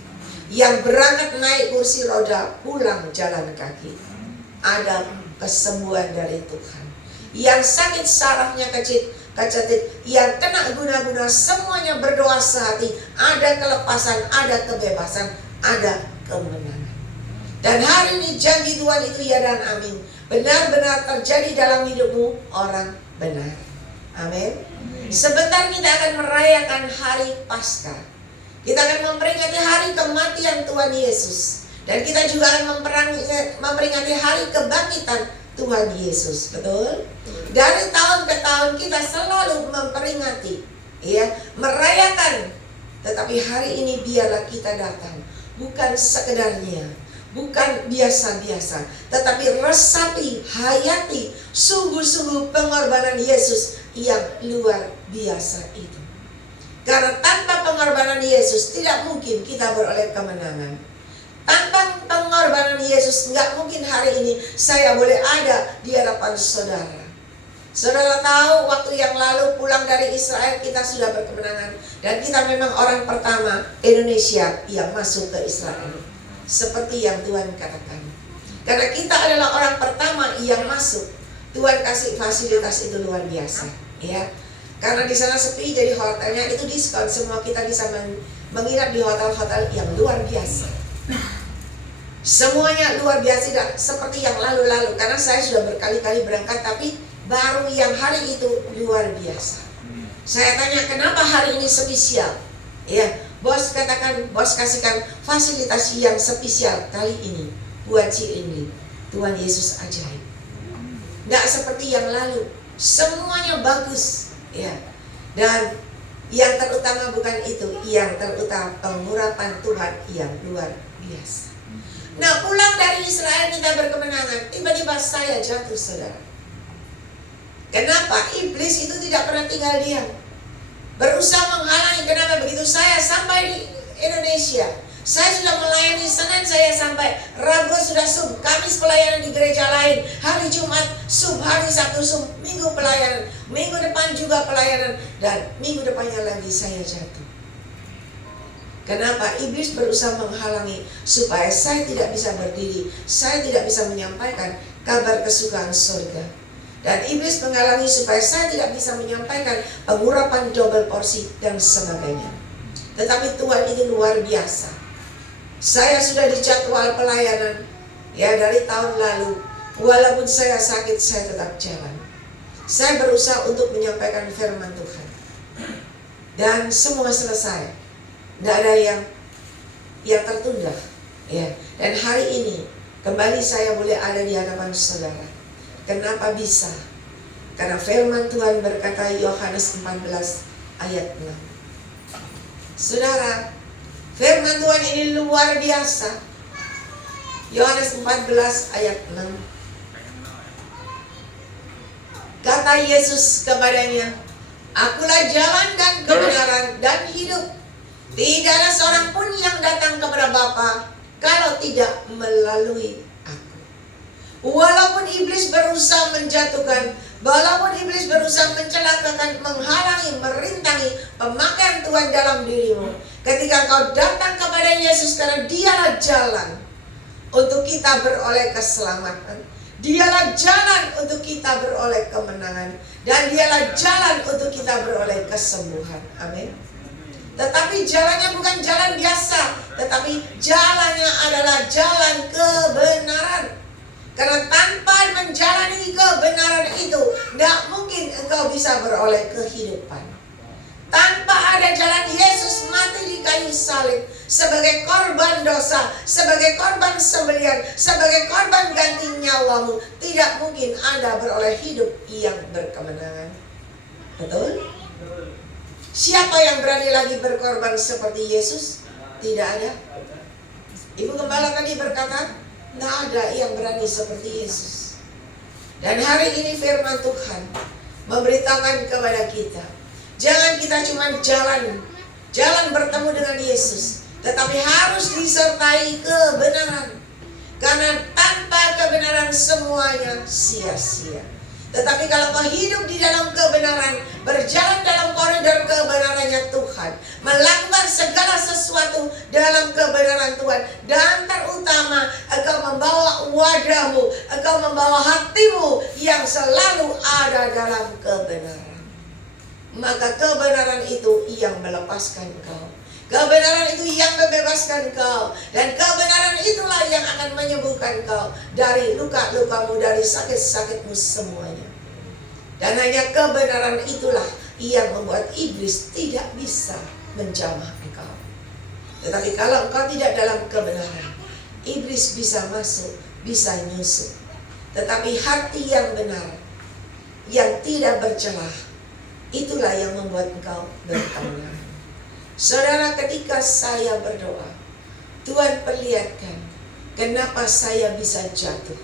Yang berangkat naik kursi roda pulang jalan kaki, ada kesembuhan dari Tuhan. Yang sakit sarafnya kecetit, yang kena guna-guna, semuanya berdoa sehati. Ada kelepasan, ada kebebasan, ada kemenangan. Dan hari ini janji Tuhan itu ya dan amin. Benar-benar terjadi dalam hidupmu orang benar. Amin. Sebentar kita akan merayakan hari Paskah. Kita akan memperingati hari kematian Tuhan Yesus. Dan kita juga akan memperingati hari kebangkitan Tuhan Yesus. Betul? Dari tahun ke tahun kita selalu memperingati, ya, merayakan. Tetapi hari ini biarlah kita datang, bukan sekedarnya, bukan biasa-biasa, tetapi resapi, hayati sungguh-sungguh pengorbanan Yesus yang luar biasa itu. Karena tanpa pengorbanan Yesus tidak mungkin kita beroleh kemenangan. Tanpa pengorbanan Yesus nggak mungkin hari ini saya boleh ada di hadapan saudara. Saudara tahu waktu yang lalu pulang dari Israel kita sudah berkemenangan. Dan kita memang orang pertama Indonesia yang masuk ke Israel. Seperti yang Tuhan katakan. Karena kita adalah orang pertama yang masuk. Tuhan kasih fasilitas itu luar biasa, ya. Karena di sana sepi, jadi hotelnya itu diskon. Semua kita bisa menginap di hotel-hotel yang luar biasa. Semuanya luar biasa, tidak seperti yang lalu-lalu. Karena saya sudah berkali-kali berangkat, tapi baru yang hari itu luar biasa. Saya tanya, kenapa hari ini spesial? Ya, bos katakan, bos kasihkan fasilitas yang spesial kali ini buat Cirindik. Tuhan Yesus ajaib. Nggak seperti yang lalu. Semuanya bagus. Ya, dan yang terutama bukan itu, yang terutama pengurapan Tuhan yang luar biasa. Nah, pulang dari Israel kita berkemenangan, tiba-tiba saya jatuh, saudara. Kenapa? Iblis itu tidak pernah tinggal diam, berusaha menghalangi. Kenapa begitu? Saya sampai di Indonesia, saya sudah melayani Senin, saya sampai Rabu sudah SUM, Kamis pelayanan di gereja lain, hari Jumat SUM, hari Sabtu SUM, Minggu pelayanan, minggu depan juga pelayanan, dan minggu depannya lagi saya jatuh. Kenapa? Iblis berusaha menghalangi supaya saya tidak bisa berdiri, saya tidak bisa menyampaikan kabar kesukaan surga. Dan iblis menghalangi supaya saya tidak bisa menyampaikan pengurapan double porsi dan sebagainya. Tetapi Tuhan itu luar biasa. Saya sudah dijadwal pelayanan ya dari tahun lalu. Walaupun saya sakit, saya tetap jalan. Saya berusaha untuk menyampaikan firman Tuhan. Dan semua selesai. Tidak ada yang tertunda. Ya. Dan hari ini Kembali saya boleh ada di hadapan saudara. Kenapa bisa? Karena firman Tuhan berkata Yohanes 14 ayat 6. Saudara, firman Tuhan ini luar biasa. Yohanes 14 ayat 6. Kata Yesus kepadanya, Akulah jalan dan kebenaran dan hidup. Tidak ada seorang pun yang datang kepada Bapa kalau tidak melalui aku. Walaupun iblis berusaha menjatuhkan, walaupun iblis berusaha mencelakakan, menghalangi, merintangi pemakaian Tuhan dalam dirimu, ketika kau datang kepada Yesus, karena dialah jalan untuk kita beroleh keselamatan, dialah jalan untuk kita beroleh kemenangan, dan dialah jalan untuk kita beroleh kesembuhan. Amin. Tetapi jalannya bukan jalan biasa, tetapi jalannya adalah jalan kebenaran. Karena tanpa menjalani kebenaran itu, tidak mungkin engkau bisa beroleh kehidupan. Tanpa ada jalan Yesus mati di kayu salib sebagai korban dosa, sebagai korban sembelihan, sebagai korban ganti nyawamu, tidak mungkin Anda beroleh hidup yang berkemenangan. Betul? Siapa yang berani lagi berkorban seperti Yesus? Tidak ada. Ibu Gembala tadi berkata, tidak ada yang berani seperti Yesus. Dan hari ini firman Tuhan memberitakan kepada kita, jangan kita cuma jalan bertemu dengan Yesus, tetapi harus disertai kebenaran. Karena tanpa kebenaran semuanya sia-sia. Tetapi kalau kau hidup di dalam kebenaran, berjalan dalam koridor kebenarannya Tuhan, melakukan segala sesuatu dalam kebenaran Tuhan, dan terutama engkau membawa wadahmu, engkau membawa hatimu yang selalu ada dalam kebenaran, maka kebenaran itu yang melepaskan engkau. Kebenaran itu yang membebaskan kau. Dan kebenaran itulah yang akan menyembuhkan kau dari luka-lukamu, dari sakit-sakitmu semuanya. Dan hanya kebenaran itulah yang membuat iblis tidak bisa menjamah engkau. Tetapi kalau engkau tidak dalam kebenaran, iblis bisa masuk, bisa nyusup. Tetapi hati yang benar, yang tidak bercelah, itulah yang membuat engkau berkemenangan. Saudara, ketika saya berdoa, Tuhan perlihatkan kenapa saya bisa jatuh.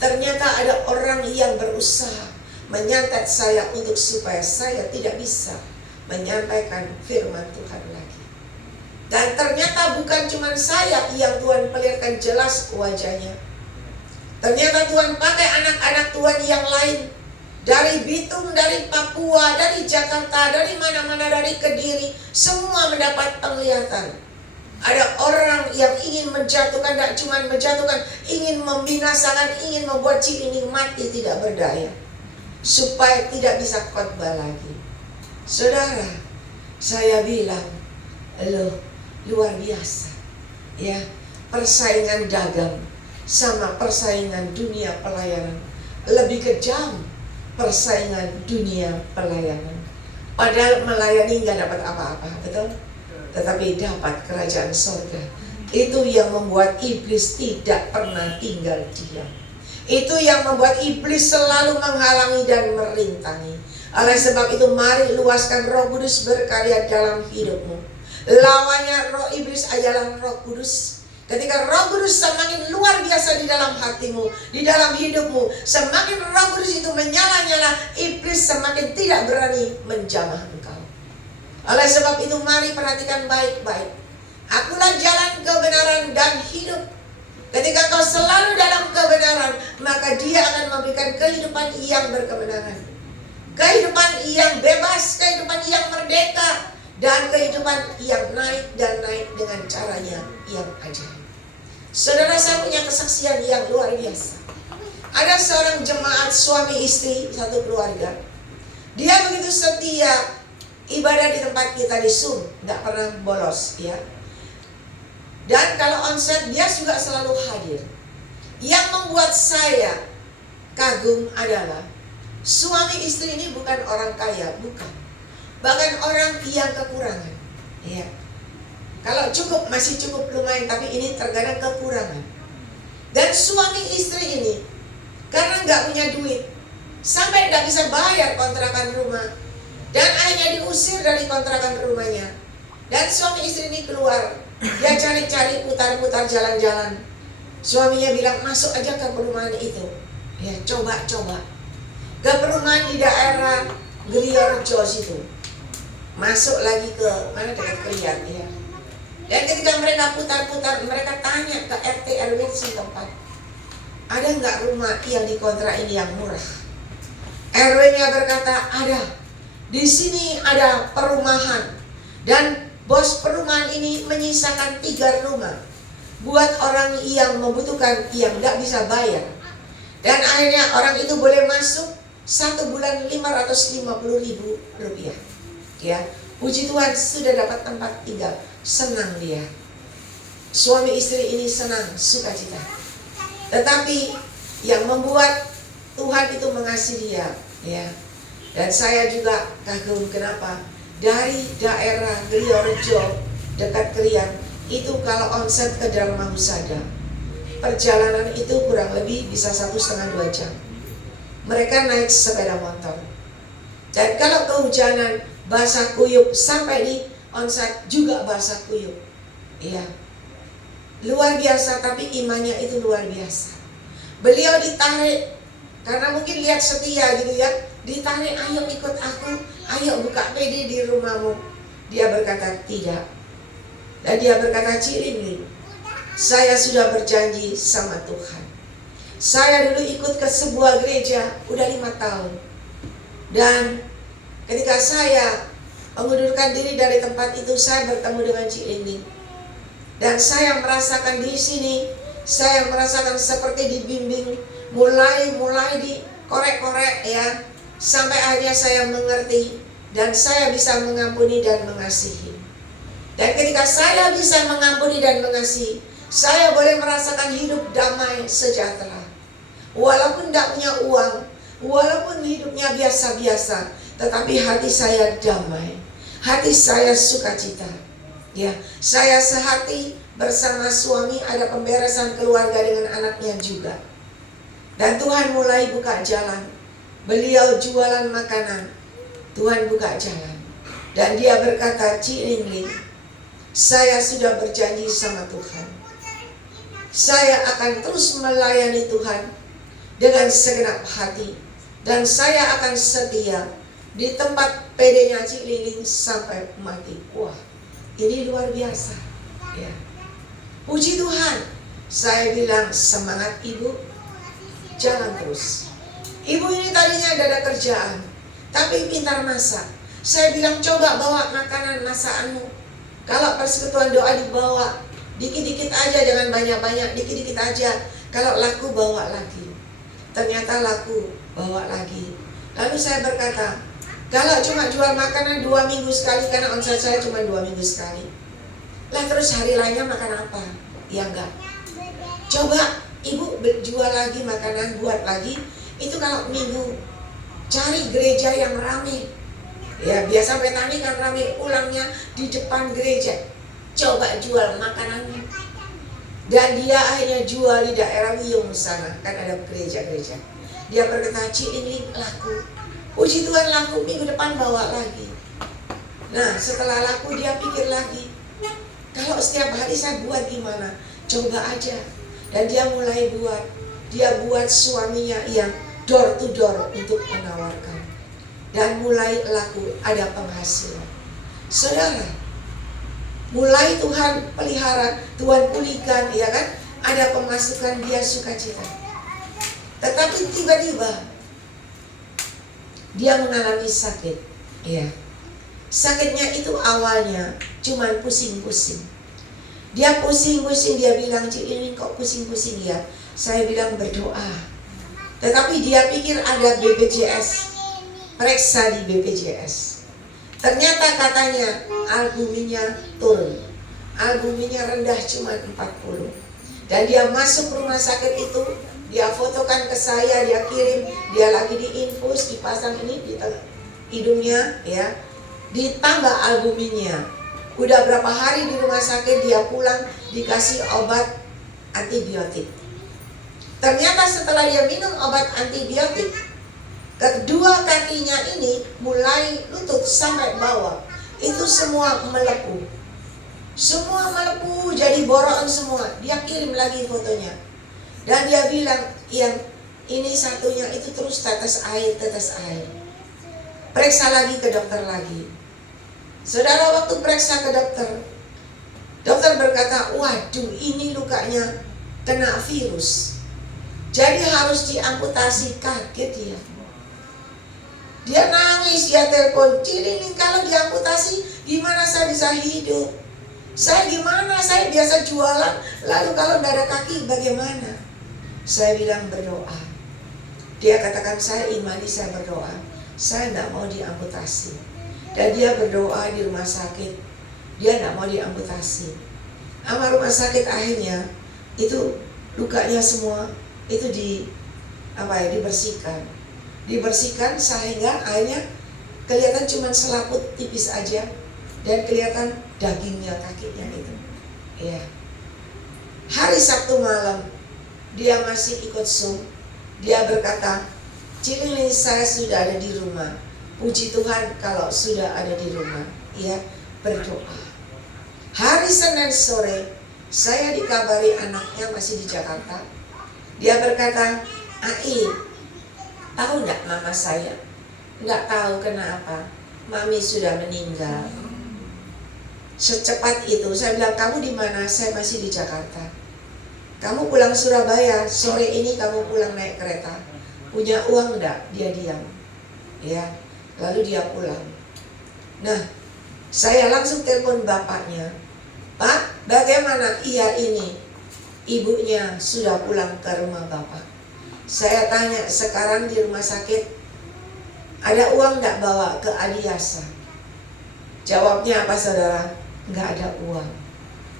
Ternyata ada orang yang berusaha menyantet saya untuk supaya saya tidak bisa menyampaikan firman Tuhan lagi. Dan ternyata bukan cuma saya yang Tuhan perlihatkan jelas wajahnya. Ternyata Tuhan pakai anak-anak Tuhan yang lain. Dari Bitung, dari Papua, dari Jakarta, dari mana-mana, dari Kediri, semua mendapat penglihatan. Ada orang yang ingin menjatuhkan, tidak cuma menjatuhkan, ingin membinasakan, ingin membuat Cilinyi mati tidak berdaya, supaya tidak bisa khotbah lagi. Saudara, saya bilang, loh, luar biasa, ya, persaingan dagang sama persaingan dunia pelayanan lebih kejam. Persaingan dunia pelayanan, padahal melayani nggak dapat apa-apa, betul? Tetapi dapat kerajaan surga. Itu yang membuat iblis tidak pernah tinggal diam. Itu yang membuat iblis selalu menghalangi dan merintangi. Oleh sebab itu, mari luaskan Roh Kudus berkarya dalam hidupmu. Lawannya roh iblis adalah Roh Kudus. Ketika Roh Kudus semakin luar biasa di dalam hatimu, di dalam hidupmu, semakin Roh Kudus itu menyala-nyala, iblis semakin tidak berani menjamah engkau. Oleh sebab itu, mari perhatikan baik-baik. Akulah jalan kebenaran dan hidup. Ketika kau selalu dalam kebenaran, maka Dia akan memberikan kehidupan yang berkemenangan, kehidupan yang bebas, kehidupan yang merdeka, dan kehidupan yang naik dan naik dengan caranya yang ajaib. Saudara, saya punya kesaksian yang luar biasa. Ada seorang jemaat suami istri, satu keluarga. Dia begitu setia ibadah di tempat kita di Zoom, tidak pernah bolos, ya. Dan kalau onsite dia juga selalu hadir. Yang membuat saya kagum adalah suami istri ini bukan orang kaya, bukan. Bahkan orang yang kekurangan, ya. Kalau cukup masih cukup lumayan, tapi ini terkadang kekurangan. Dan suami istri ini karena nggak punya duit, sampai nggak bisa bayar kontrakan rumah, dan akhirnya diusir dari kontrakan rumahnya. Dan suami istri ini keluar, dia cari-cari, putar-putar jalan-jalan. Suaminya bilang, masuk aja ke perumahan itu. Ya, coba-coba. Ke perumahan di daerah Griorjo situ. Masuk lagi ke mana, dekat Krian ya. Dan ketika mereka putar-putar, mereka tanya ke RT RW setempat, ada nggak rumah yang dikontrak ini yang murah? RW-nya berkata, ada. Di sini ada perumahan, dan bos perumahan ini menyisakan 3 rumah buat orang yang membutuhkan, yang nggak bisa bayar. Dan akhirnya orang itu boleh masuk 1 bulan 550.000 rupiah. Ya, puji Tuhan sudah dapat tempat tinggal, senang dia. Suami istri ini senang, sukacita. Tetapi yang membuat Tuhan itu mengasihi dia, ya. Dan saya juga kagum kenapa dari daerah Griorjo dekat Krian itu kalau onset ke Dharma Husada, perjalanan itu kurang lebih bisa 1,5-2 jam. Mereka naik sepeda motor. Dan kalau kehujanan, basah kuyup, sampai di onset juga basah kuyup. Iya. Luar biasa, tapi imannya itu luar biasa. Beliau ditarik karena mungkin lihat setia gitu ya, ditarik, ayo ikut aku, ayo buka PD di rumahmu. Dia berkata tidak. Dan dia berkata, Cik Ringling, saya sudah berjanji sama Tuhan. Saya dulu ikut ke sebuah gereja udah 5 tahun. Dan ketika saya mengundurkan diri dari tempat itu, saya bertemu dengan Cik Ringling. Dan saya merasakan di sini, saya merasakan seperti dibimbing, mulai dikorek-korek ya, sampai akhirnya saya mengerti dan saya bisa mengampuni dan mengasihi. Dan ketika saya bisa mengampuni dan mengasihi, saya boleh merasakan hidup damai sejahtera. Walaupun tidak punya uang, walaupun hidupnya biasa-biasa, tetapi hati saya damai, hati saya sukacita. Ya, saya sehati bersama suami, ada pemberesan keluarga dengan anaknya juga. Dan Tuhan mulai buka jalan. Beliau jualan makanan, Tuhan buka jalan. Dan dia berkata, Cik Ringling, saya sudah berjanji sama Tuhan, saya akan terus melayani Tuhan dengan segenap hati, dan saya akan setia di tempat PD-nya Cik Ringling sampai mati. Wah, ini luar biasa ya. Puji Tuhan. Saya bilang, semangat ibu, jalan terus. Ibu ini tadinya tidak ada kerjaan, tapi pintar masak. Saya bilang, coba bawa makanan masakanmu. Kalau persekutuan doa dibawa, dikit-dikit aja, jangan banyak-banyak, dikit-dikit aja. Kalau laku, bawa lagi. Ternyata laku, bawa lagi. Lalu saya berkata, kalau cuma jual makanan 2 minggu sekali, karena omset saya cuma 2 minggu sekali. Lah terus hari lainnya makan apa? Ya enggak. Coba ibu jual lagi makanan, buat lagi. Itu kalau minggu, cari gereja yang ramai. Ya biasa petani kan ramai, pulangnya di depan gereja. Coba jual makanannya. Dan dia akhirnya jual di daerah Wiyung sana, kan ada gereja-gereja. Dia berkata, Cik ini laku. Puji Tuhan laku, minggu depan bawa lagi. Nah setelah laku dia pikir lagi, kalau setiap hari saya buat gimana? Coba aja. Dan dia mulai buat. Dia buat suaminya yang door to door untuk menawarkan. Dan mulai laku, ada penghasilan. Saudara, mulai Tuhan pelihara, Tuhan pulihkan, ya kan? Ada pemasukan, dia sukacita. Tetapi tiba-tiba dia mengalami sakit. Ya. Sakitnya itu awalnya cuman pusing-pusing. Dia pusing-pusing, dia bilang, Cik ini kok pusing-pusing ya? Saya bilang berdoa. Tetapi dia pikir ada BPJS. Periksa di BPJS. Ternyata katanya albuminnya turun. Albuminnya rendah cuma 40. Dan dia masuk rumah sakit itu, dia fotokan ke saya, dia kirim, dia lagi diinfus, dipasang ini di hidungnya ya. Ditambah albuminnya. Udah berapa hari di rumah sakit, dia pulang dikasih obat antibiotik. Ternyata setelah dia minum obat antibiotik, kedua kakinya ini mulai lutut sampai bawah itu semua melepuh. Semua melepuh jadi boroan semua. Dia kirim lagi fotonya. Dan dia bilang, yang ini satunya itu terus tetes air. Periksa lagi ke dokter lagi. Saudara, waktu periksa ke dokter, dokter berkata, waduh, ini lukanya kena virus. Jadi harus diamputasi. Kaget dia. Dia nangis, dia telepon, Cililing, kalau diamputasi gimana saya bisa hidup? Saya gimana? Saya biasa jualan, lalu kalau tidak ada kaki bagaimana? Saya bilang berdoa. Dia katakan, saya imani, saya berdoa. Saya tidak mau diamputasi. Dan dia berdoa di rumah sakit. Dia tidak mau diamputasi. Sama rumah sakit akhirnya itu lukanya semua itu dibersihkan sehingga akhirnya kelihatan cuma selaput tipis aja dan kelihatan dagingnya kakinya itu. Ya. Hari Sabtu malam dia masih ikut Zoom. Dia berkata, Cililing, saya sudah ada di rumah. Puji Tuhan kalau sudah ada di rumah. Ya, berdoa. Hari Senin sore saya dikabari anaknya masih di Jakarta. Dia berkata, Ai, tahu enggak mama saya? Enggak tahu kenapa. Mami sudah meninggal. Secepat itu saya bilang, kamu di mana? Saya masih di Jakarta. Kamu pulang Surabaya, sore ini kamu pulang naik kereta. Punya uang enggak? Dia diam. Ya, lalu dia pulang. Nah, saya langsung telepon bapaknya. Pak, bagaimana? Iya, ini ibunya sudah pulang ke rumah bapak. Saya tanya, sekarang di rumah sakit ada uang enggak bawa ke Adiasa? Jawabnya apa saudara? Enggak ada uang.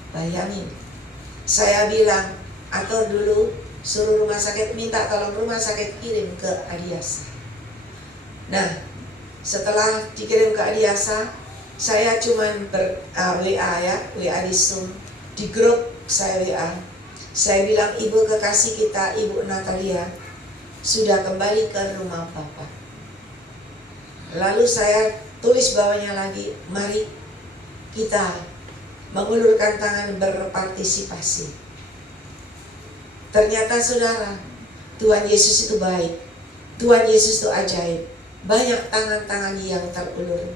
Bayangin. Saya bilang, atur dulu, suruh rumah sakit, minta tolong rumah sakit kirim ke Adiasa. Nah, setelah dikirim ke Adiasa, saya cuman WA di Zoom, di grup saya WA. Saya bilang, ibu kekasih kita, Ibu Natalia, sudah kembali ke rumah Bapak. Lalu saya tulis bawahnya lagi, mari kita mengulurkan tangan berpartisipasi. Ternyata saudara, Tuhan Yesus itu baik. Tuhan Yesus itu ajaib. Banyak tangan-tangan yang terulur.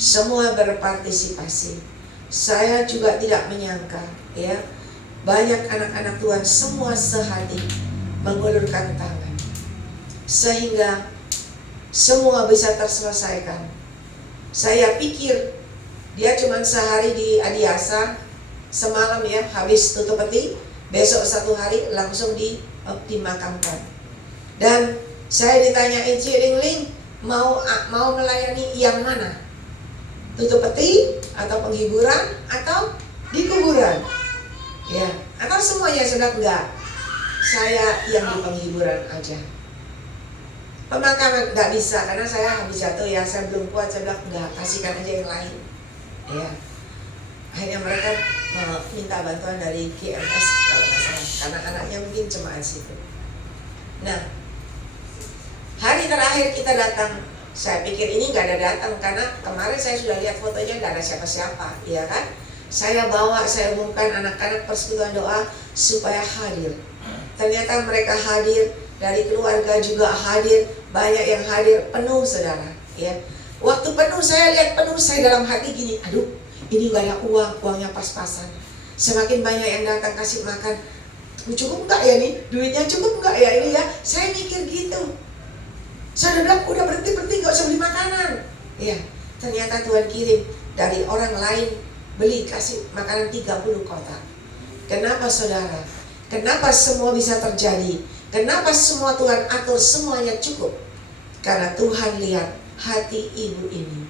Semua berpartisipasi. Saya juga tidak menyangka, ya, banyak anak-anak Tuhan semua sehati mengulurkan tangan. Sehingga semua bisa terselesaikan. Saya pikir dia cuma sehari di Adiasa, semalam ya, habis tutup peti, besok satu hari langsung dimakamkan. Dan saya ditanyain, Cililing, mau melayani yang mana? Tutup peti atau penghiburan atau di kuburan? Ya, atau semuanya sudah enggak? Saya yang di penghiburan aja. Pemakaman enggak bisa karena saya habis jatuh ya, saya belum kuat, saya bilang enggak, kasihkan aja yang lain. Ya. Akhirnya mereka minta bantuan dari GMS kalau nggak salah, karena anaknya mungkin jemaat situ. Nah, hari terakhir kita datang, saya pikir ini nggak ada datang karena kemarin saya sudah lihat fotonya nggak ada siapa-siapa, ya kan? Saya umumkan anak-anak persekutuan doa supaya hadir. Ternyata mereka hadir, dari keluarga juga hadir, banyak yang hadir, penuh saudara. Ya, waktu penuh saya lihat penuh, saya dalam hati gini, aduh, ini gak ada uangnya pas-pasan. Semakin banyak yang datang kasih makan, cukup enggak ya nih? Duitnya cukup enggak ya ini ya? Saya mikir gitu. Saya udah bilang, udah berhenti, gak usah beli makanan. Ya, ternyata Tuhan kirim dari orang lain, beli, kasih makanan 30 kotak. Kenapa saudara? Kenapa semua bisa terjadi? Kenapa semua Tuhan atur semuanya cukup? Karena Tuhan lihat hati ibu ini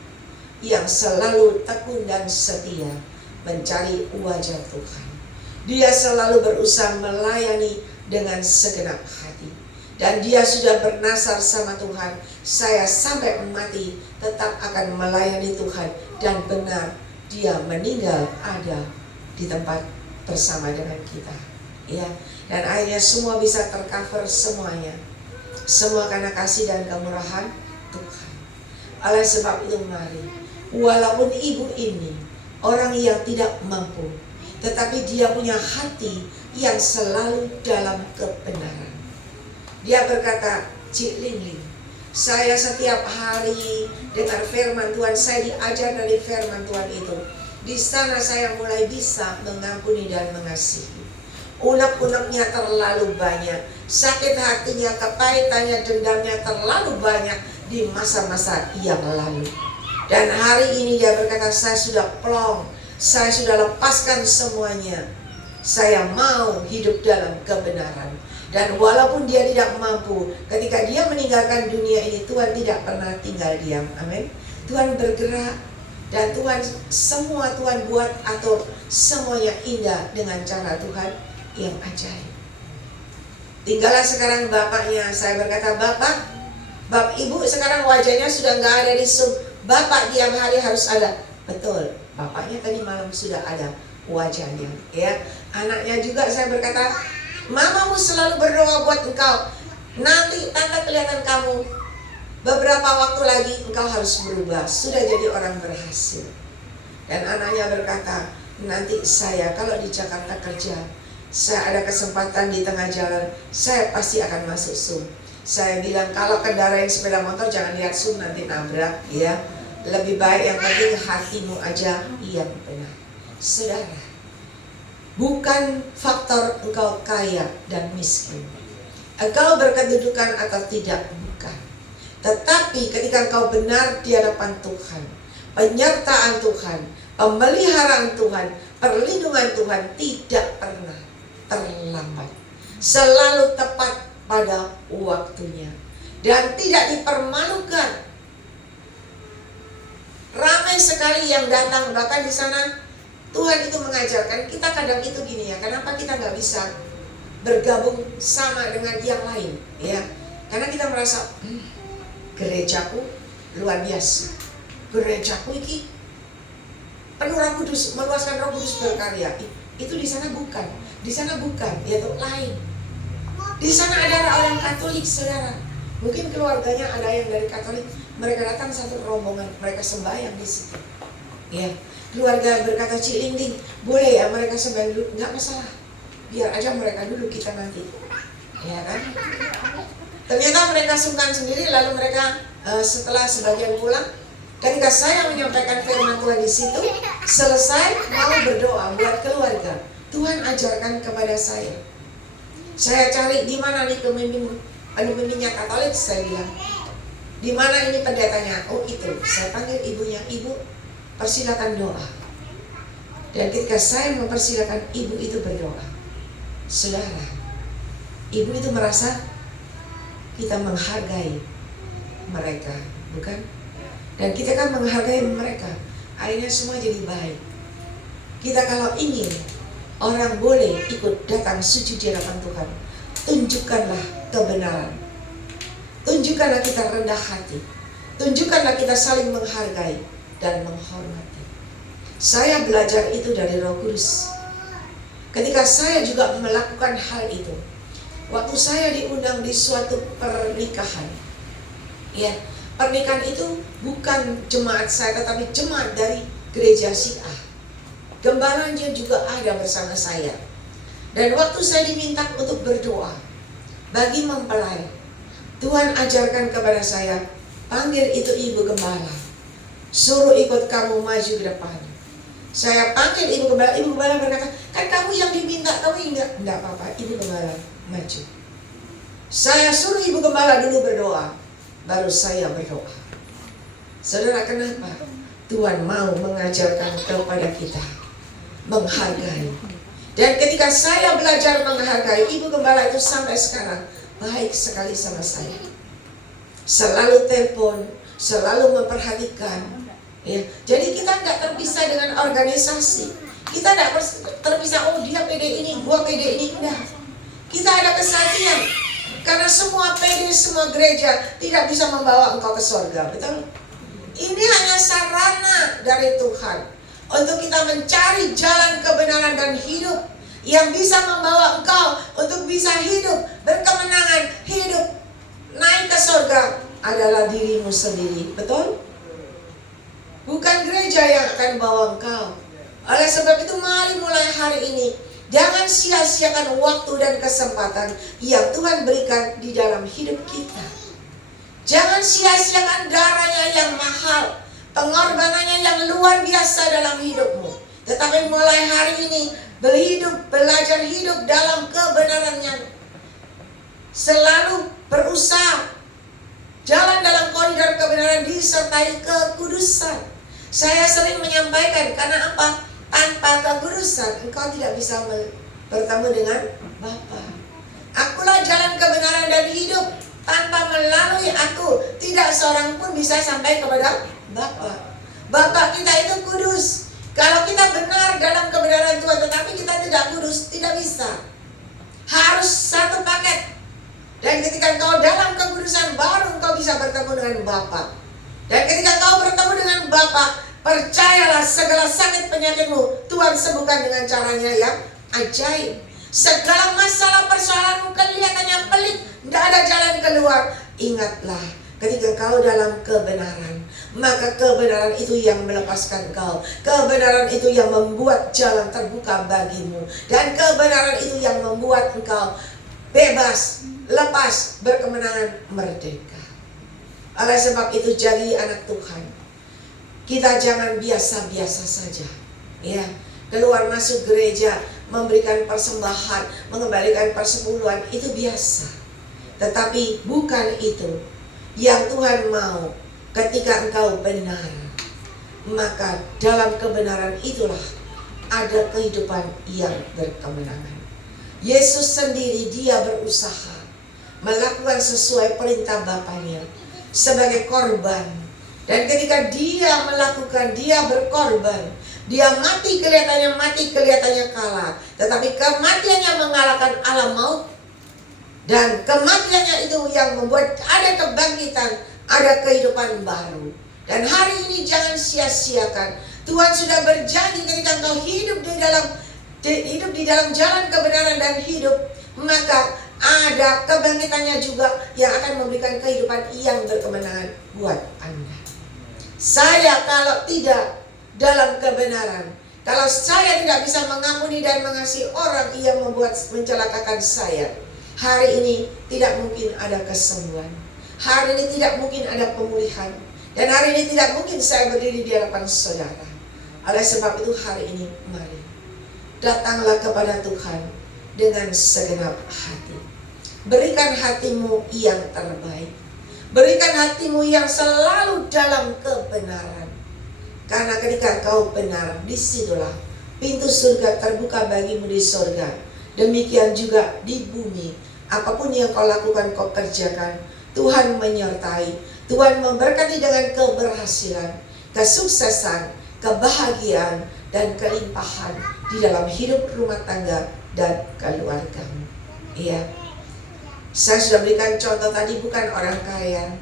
yang selalu tekun dan setia mencari wajah Tuhan. Dia selalu berusaha melayani dengan segenap hati. Dan dia sudah bernasar sama Tuhan, saya sampai mati tetap akan melayani Tuhan. Dan benar, dia meninggal ada di tempat bersama dengan kita. Ya, dan akhirnya semua bisa tercover semuanya. Semua karena kasih dan kemurahan Tuhan. Oleh sebab itu mari, walaupun ibu ini orang yang tidak mampu, tetapi dia punya hati yang selalu dalam kebenaran. Dia berkata, Cik Ling, saya setiap hari dengar firman Tuhan, saya diajar dari firman Tuhan itu. Di sana saya mulai bisa mengampuni dan mengasihi. Unek-uneknya terlalu banyak, sakit hatinya, kepahitannya, dendamnya terlalu banyak di masa-masa yang lalu. Dan hari ini dia berkata, saya sudah plong, saya sudah lepaskan semuanya. Saya mau hidup dalam kebenaran. Dan walaupun dia tidak mampu, ketika dia meninggalkan dunia ini, Tuhan tidak pernah tinggal diam. Amin. Tuhan bergerak, dan Tuhan semua Tuhan buat atur semuanya indah dengan cara Tuhan yang ajaib. Tinggallah sekarang bapaknya. Saya berkata, Bapak, ibu sekarang wajahnya sudah nggak ada di Zoom. Bapak tiap hari harus ada. Betul, bapaknya tadi malam sudah ada wajahnya. Ya, anaknya juga saya berkata, mamamu selalu berdoa buat engkau. Nanti tante kelihatan kamu. Beberapa waktu lagi engkau harus berubah. Sudah jadi orang berhasil. Dan anaknya berkata, nanti saya kalau di Jakarta kerja, saya ada kesempatan di tengah jalan, saya pasti akan masuk Zoom. Saya bilang, kalau kendarain sepeda motor jangan lihat Zoom, nanti nabrak, ya. Lebih baik yang penting hatimu aja yang benar. Saudara, bukan faktor engkau kaya dan miskin, engkau berkedudukan atau tidak, bukan. Tetapi ketika engkau benar di hadapan Tuhan, penyertaan Tuhan, pemeliharaan Tuhan, perlindungan Tuhan tidak pernah terlambat, selalu tepat pada waktunya, dan tidak dipermalukan. Ramai sekali yang datang, bahkan di sana Tuhan itu mengajarkan kita kadang itu gini ya, kenapa kita nggak bisa bergabung sama dengan yang lain, ya? Karena kita merasa gerejaku luar biasa, gerejaku ini penuh Roh Kudus, meluaskan Roh Kudus berkarya. Itu di sana bukan. Di sana bukan, yaitu lain. Di sana ada orang Katolik, saudara. Mungkin keluarganya ada yang dari Katolik. Mereka datang satu rombongan, mereka sembahyang di situ. Ya, keluarga berkata, Cik Ling, boleh ya mereka sembahyang dulu? Nggak masalah. Biar aja mereka dulu, kita nanti. Ya kan? Ternyata mereka sungkan sendiri, lalu mereka setelah sebagian pulang, ketika saya menyampaikan firman Tuhan di situ, selesai mau berdoa buat keluarga. Tuhan ajarkan kepada saya. Saya cari di mana nih pemimpinnya Katolik, saya bilang. Di mana ini pendetanya? Oh itu. Saya panggil ibunya, ibu, persilakan doa. Dan ketika saya mempersilakan ibu itu berdoa, saudara, ibu itu merasa kita menghargai mereka, bukan? Dan kita kan menghargai mereka, akhirnya semua jadi baik. Kita kalau ingin orang boleh ikut datang sujud di hadapan Tuhan, tunjukkanlah kebenaran. Tunjukkanlah kita rendah hati. Tunjukkanlah kita saling menghargai dan menghormati. Saya belajar itu dari Roh Kudus. Ketika saya juga melakukan hal itu, waktu saya diundang di suatu pernikahan, ya, pernikahan itu bukan jemaat saya, tetapi jemaat dari gereja Syiah. Gembalanya juga ada bersama saya. Dan waktu saya diminta untuk berdoa bagi mempelai, Tuhan ajarkan kepada saya, panggil itu ibu gembala, suruh ikut kamu maju ke depan. Saya panggil ibu gembala berkata, kan kamu yang diminta, kamu enggak apa-apa, ibu gembala maju. Saya suruh ibu gembala dulu berdoa, baru saya berdoa. Saudara, kenapa? Tuhan mau mengajarkan kepada kita menghargai. Dan ketika saya belajar menghargai, ibu gembala itu sampai sekarang baik sekali sama saya. Selalu telepon, selalu memperhatikan. Ya, jadi kita nggak terpisah dengan organisasi. Kita nggak terpisah, oh dia PD ini, gua PD ini, enggak. Kita ada kesatuan. Karena semua PD, semua gereja tidak bisa membawa engkau ke surga, betul? Ini hanya sarana dari Tuhan untuk kita mencari jalan kebenaran dan hidup Yang bisa membawa engkau untuk bisa hidup berkemenangan, hidup naik ke surga adalah dirimu sendiri. Betul? Bukan gereja yang akan bawa engkau. Oleh sebab itu mari mulai hari ini, jangan sia-siakan waktu dan kesempatan yang Tuhan berikan di dalam hidup kita. Jangan sia-siakan darahnya yang mahal, pengorbanannya yang luar biasa dalam hidupmu. Tetapi mulai hari ini, belajar hidup dalam kebenarannya. Selalu berusaha jalan dalam koridor kebenaran disertai kekudusan. Saya sering menyampaikan, karena apa? Tanpa kekudusan engkau tidak bisa bertemu dengan Bapa. Akulah jalan kebenaran dan hidup. Tanpa melalui aku, tidak seorang pun bisa sampai kepada Bapa. Bapa kita itu kudus. Kalau kita benar dalam kebenaran Tuhan, tetapi kita tidak kudus, tidak bisa. Harus satu paket. Dan ketika engkau dalam kekudusan, baru engkau bisa bertemu dengan Bapa. Dan ketika engkau bertemu dengan Bapa, percayalah segala sakit penyakitmu Tuhan sembuhkan dengan caranya yang ajaib. Segala masalah persoalanmu kelihatannya pelik, tidak ada jalan keluar. Ingatlah, ketika engkau dalam kebenaran, maka kebenaran itu yang melepaskan engkau. Kebenaran itu yang membuat jalan terbuka bagimu. Dan kebenaran itu yang membuat engkau bebas, lepas, berkemenangan, merdeka. Oleh sebab itu jadi anak Tuhan, kita jangan biasa-biasa saja, ya, keluar masuk gereja, memberikan persembahan, mengembalikan persepuluhan, itu biasa. Tetapi bukan itu yang Tuhan mau. Ketika engkau benar, maka dalam kebenaran itulah ada kehidupan yang berkemenangan. Yesus sendiri, dia berusaha melakukan sesuai perintah Bapanya sebagai korban. Dan ketika dia melakukan, dia berkorban, dia mati, kelihatannya kalah. Tetapi kematiannya mengalahkan alam maut. Dan kematiannya itu yang membuat ada kebangkitan, ada kehidupan baru. Dan hari ini jangan sia-siakan. Tuhan sudah berjanji ketika engkau hidup di dalam jalan kebenaran dan hidup, maka ada kebangkitannya juga yang akan memberikan kehidupan yang berkemenangan buat Anda. Saya kalau tidak dalam kebenaran, kalau saya tidak bisa mengampuni dan mengasihi orang yang mencelakakan saya, hari ini tidak mungkin ada kesembuhan. Hari ini tidak mungkin ada pemulihan. Dan hari ini tidak mungkin saya berdiri di hadapan saudara. Oleh sebab itu hari ini mari datanglah kepada Tuhan dengan segenap hati. Berikan hatimu yang terbaik. Berikan hatimu yang selalu dalam kebenaran. Karena ketika kau benar, disitulah pintu surga terbuka bagimu di surga. Demikian juga di bumi. Apapun yang kau lakukan, kau kerjakan, Tuhan menyertai. Tuhan memberkati dengan keberhasilan, kesuksesan, kebahagiaan, dan kelimpahan di dalam hidup rumah tangga dan keluargamu. Iya. Saya sudah berikan contoh tadi, bukan orang kaya,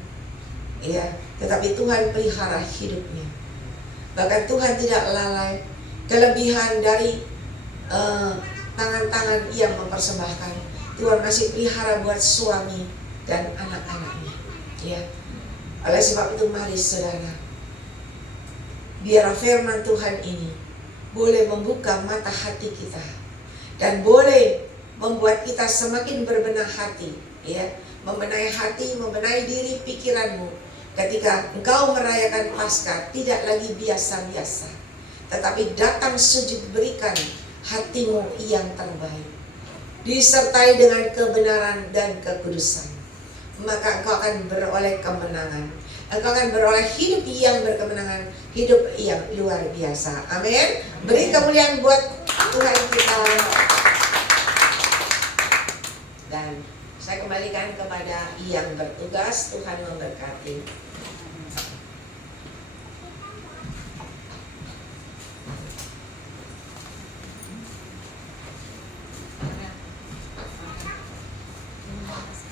iya, tetapi Tuhan pelihara hidupnya. Bahkan Tuhan tidak lalai kelebihan dari tangan-tangan yang mempersembahkan. Tuhan masih pelihara buat suami dan anak-anaknya, ya. Oleh sebab itu mari saudara, biar firman Tuhan ini boleh membuka mata hati kita dan boleh membuat kita semakin berbenah hati, ya, membenahi hati, membenahi diri, pikiranmu. Ketika engkau merayakan Paskah, tidak lagi biasa-biasa, tetapi datang sujud, berikan hatimu yang terbaik, disertai dengan kebenaran dan kekudusan. Maka engkau akan beroleh kemenangan. Engkau akan beroleh hidup yang berkemenangan, hidup yang luar biasa. Amin. Beri kemuliaan buat Tuhan kita. Dan saya kembalikan kepada yang bertugas. Tuhan memberkati.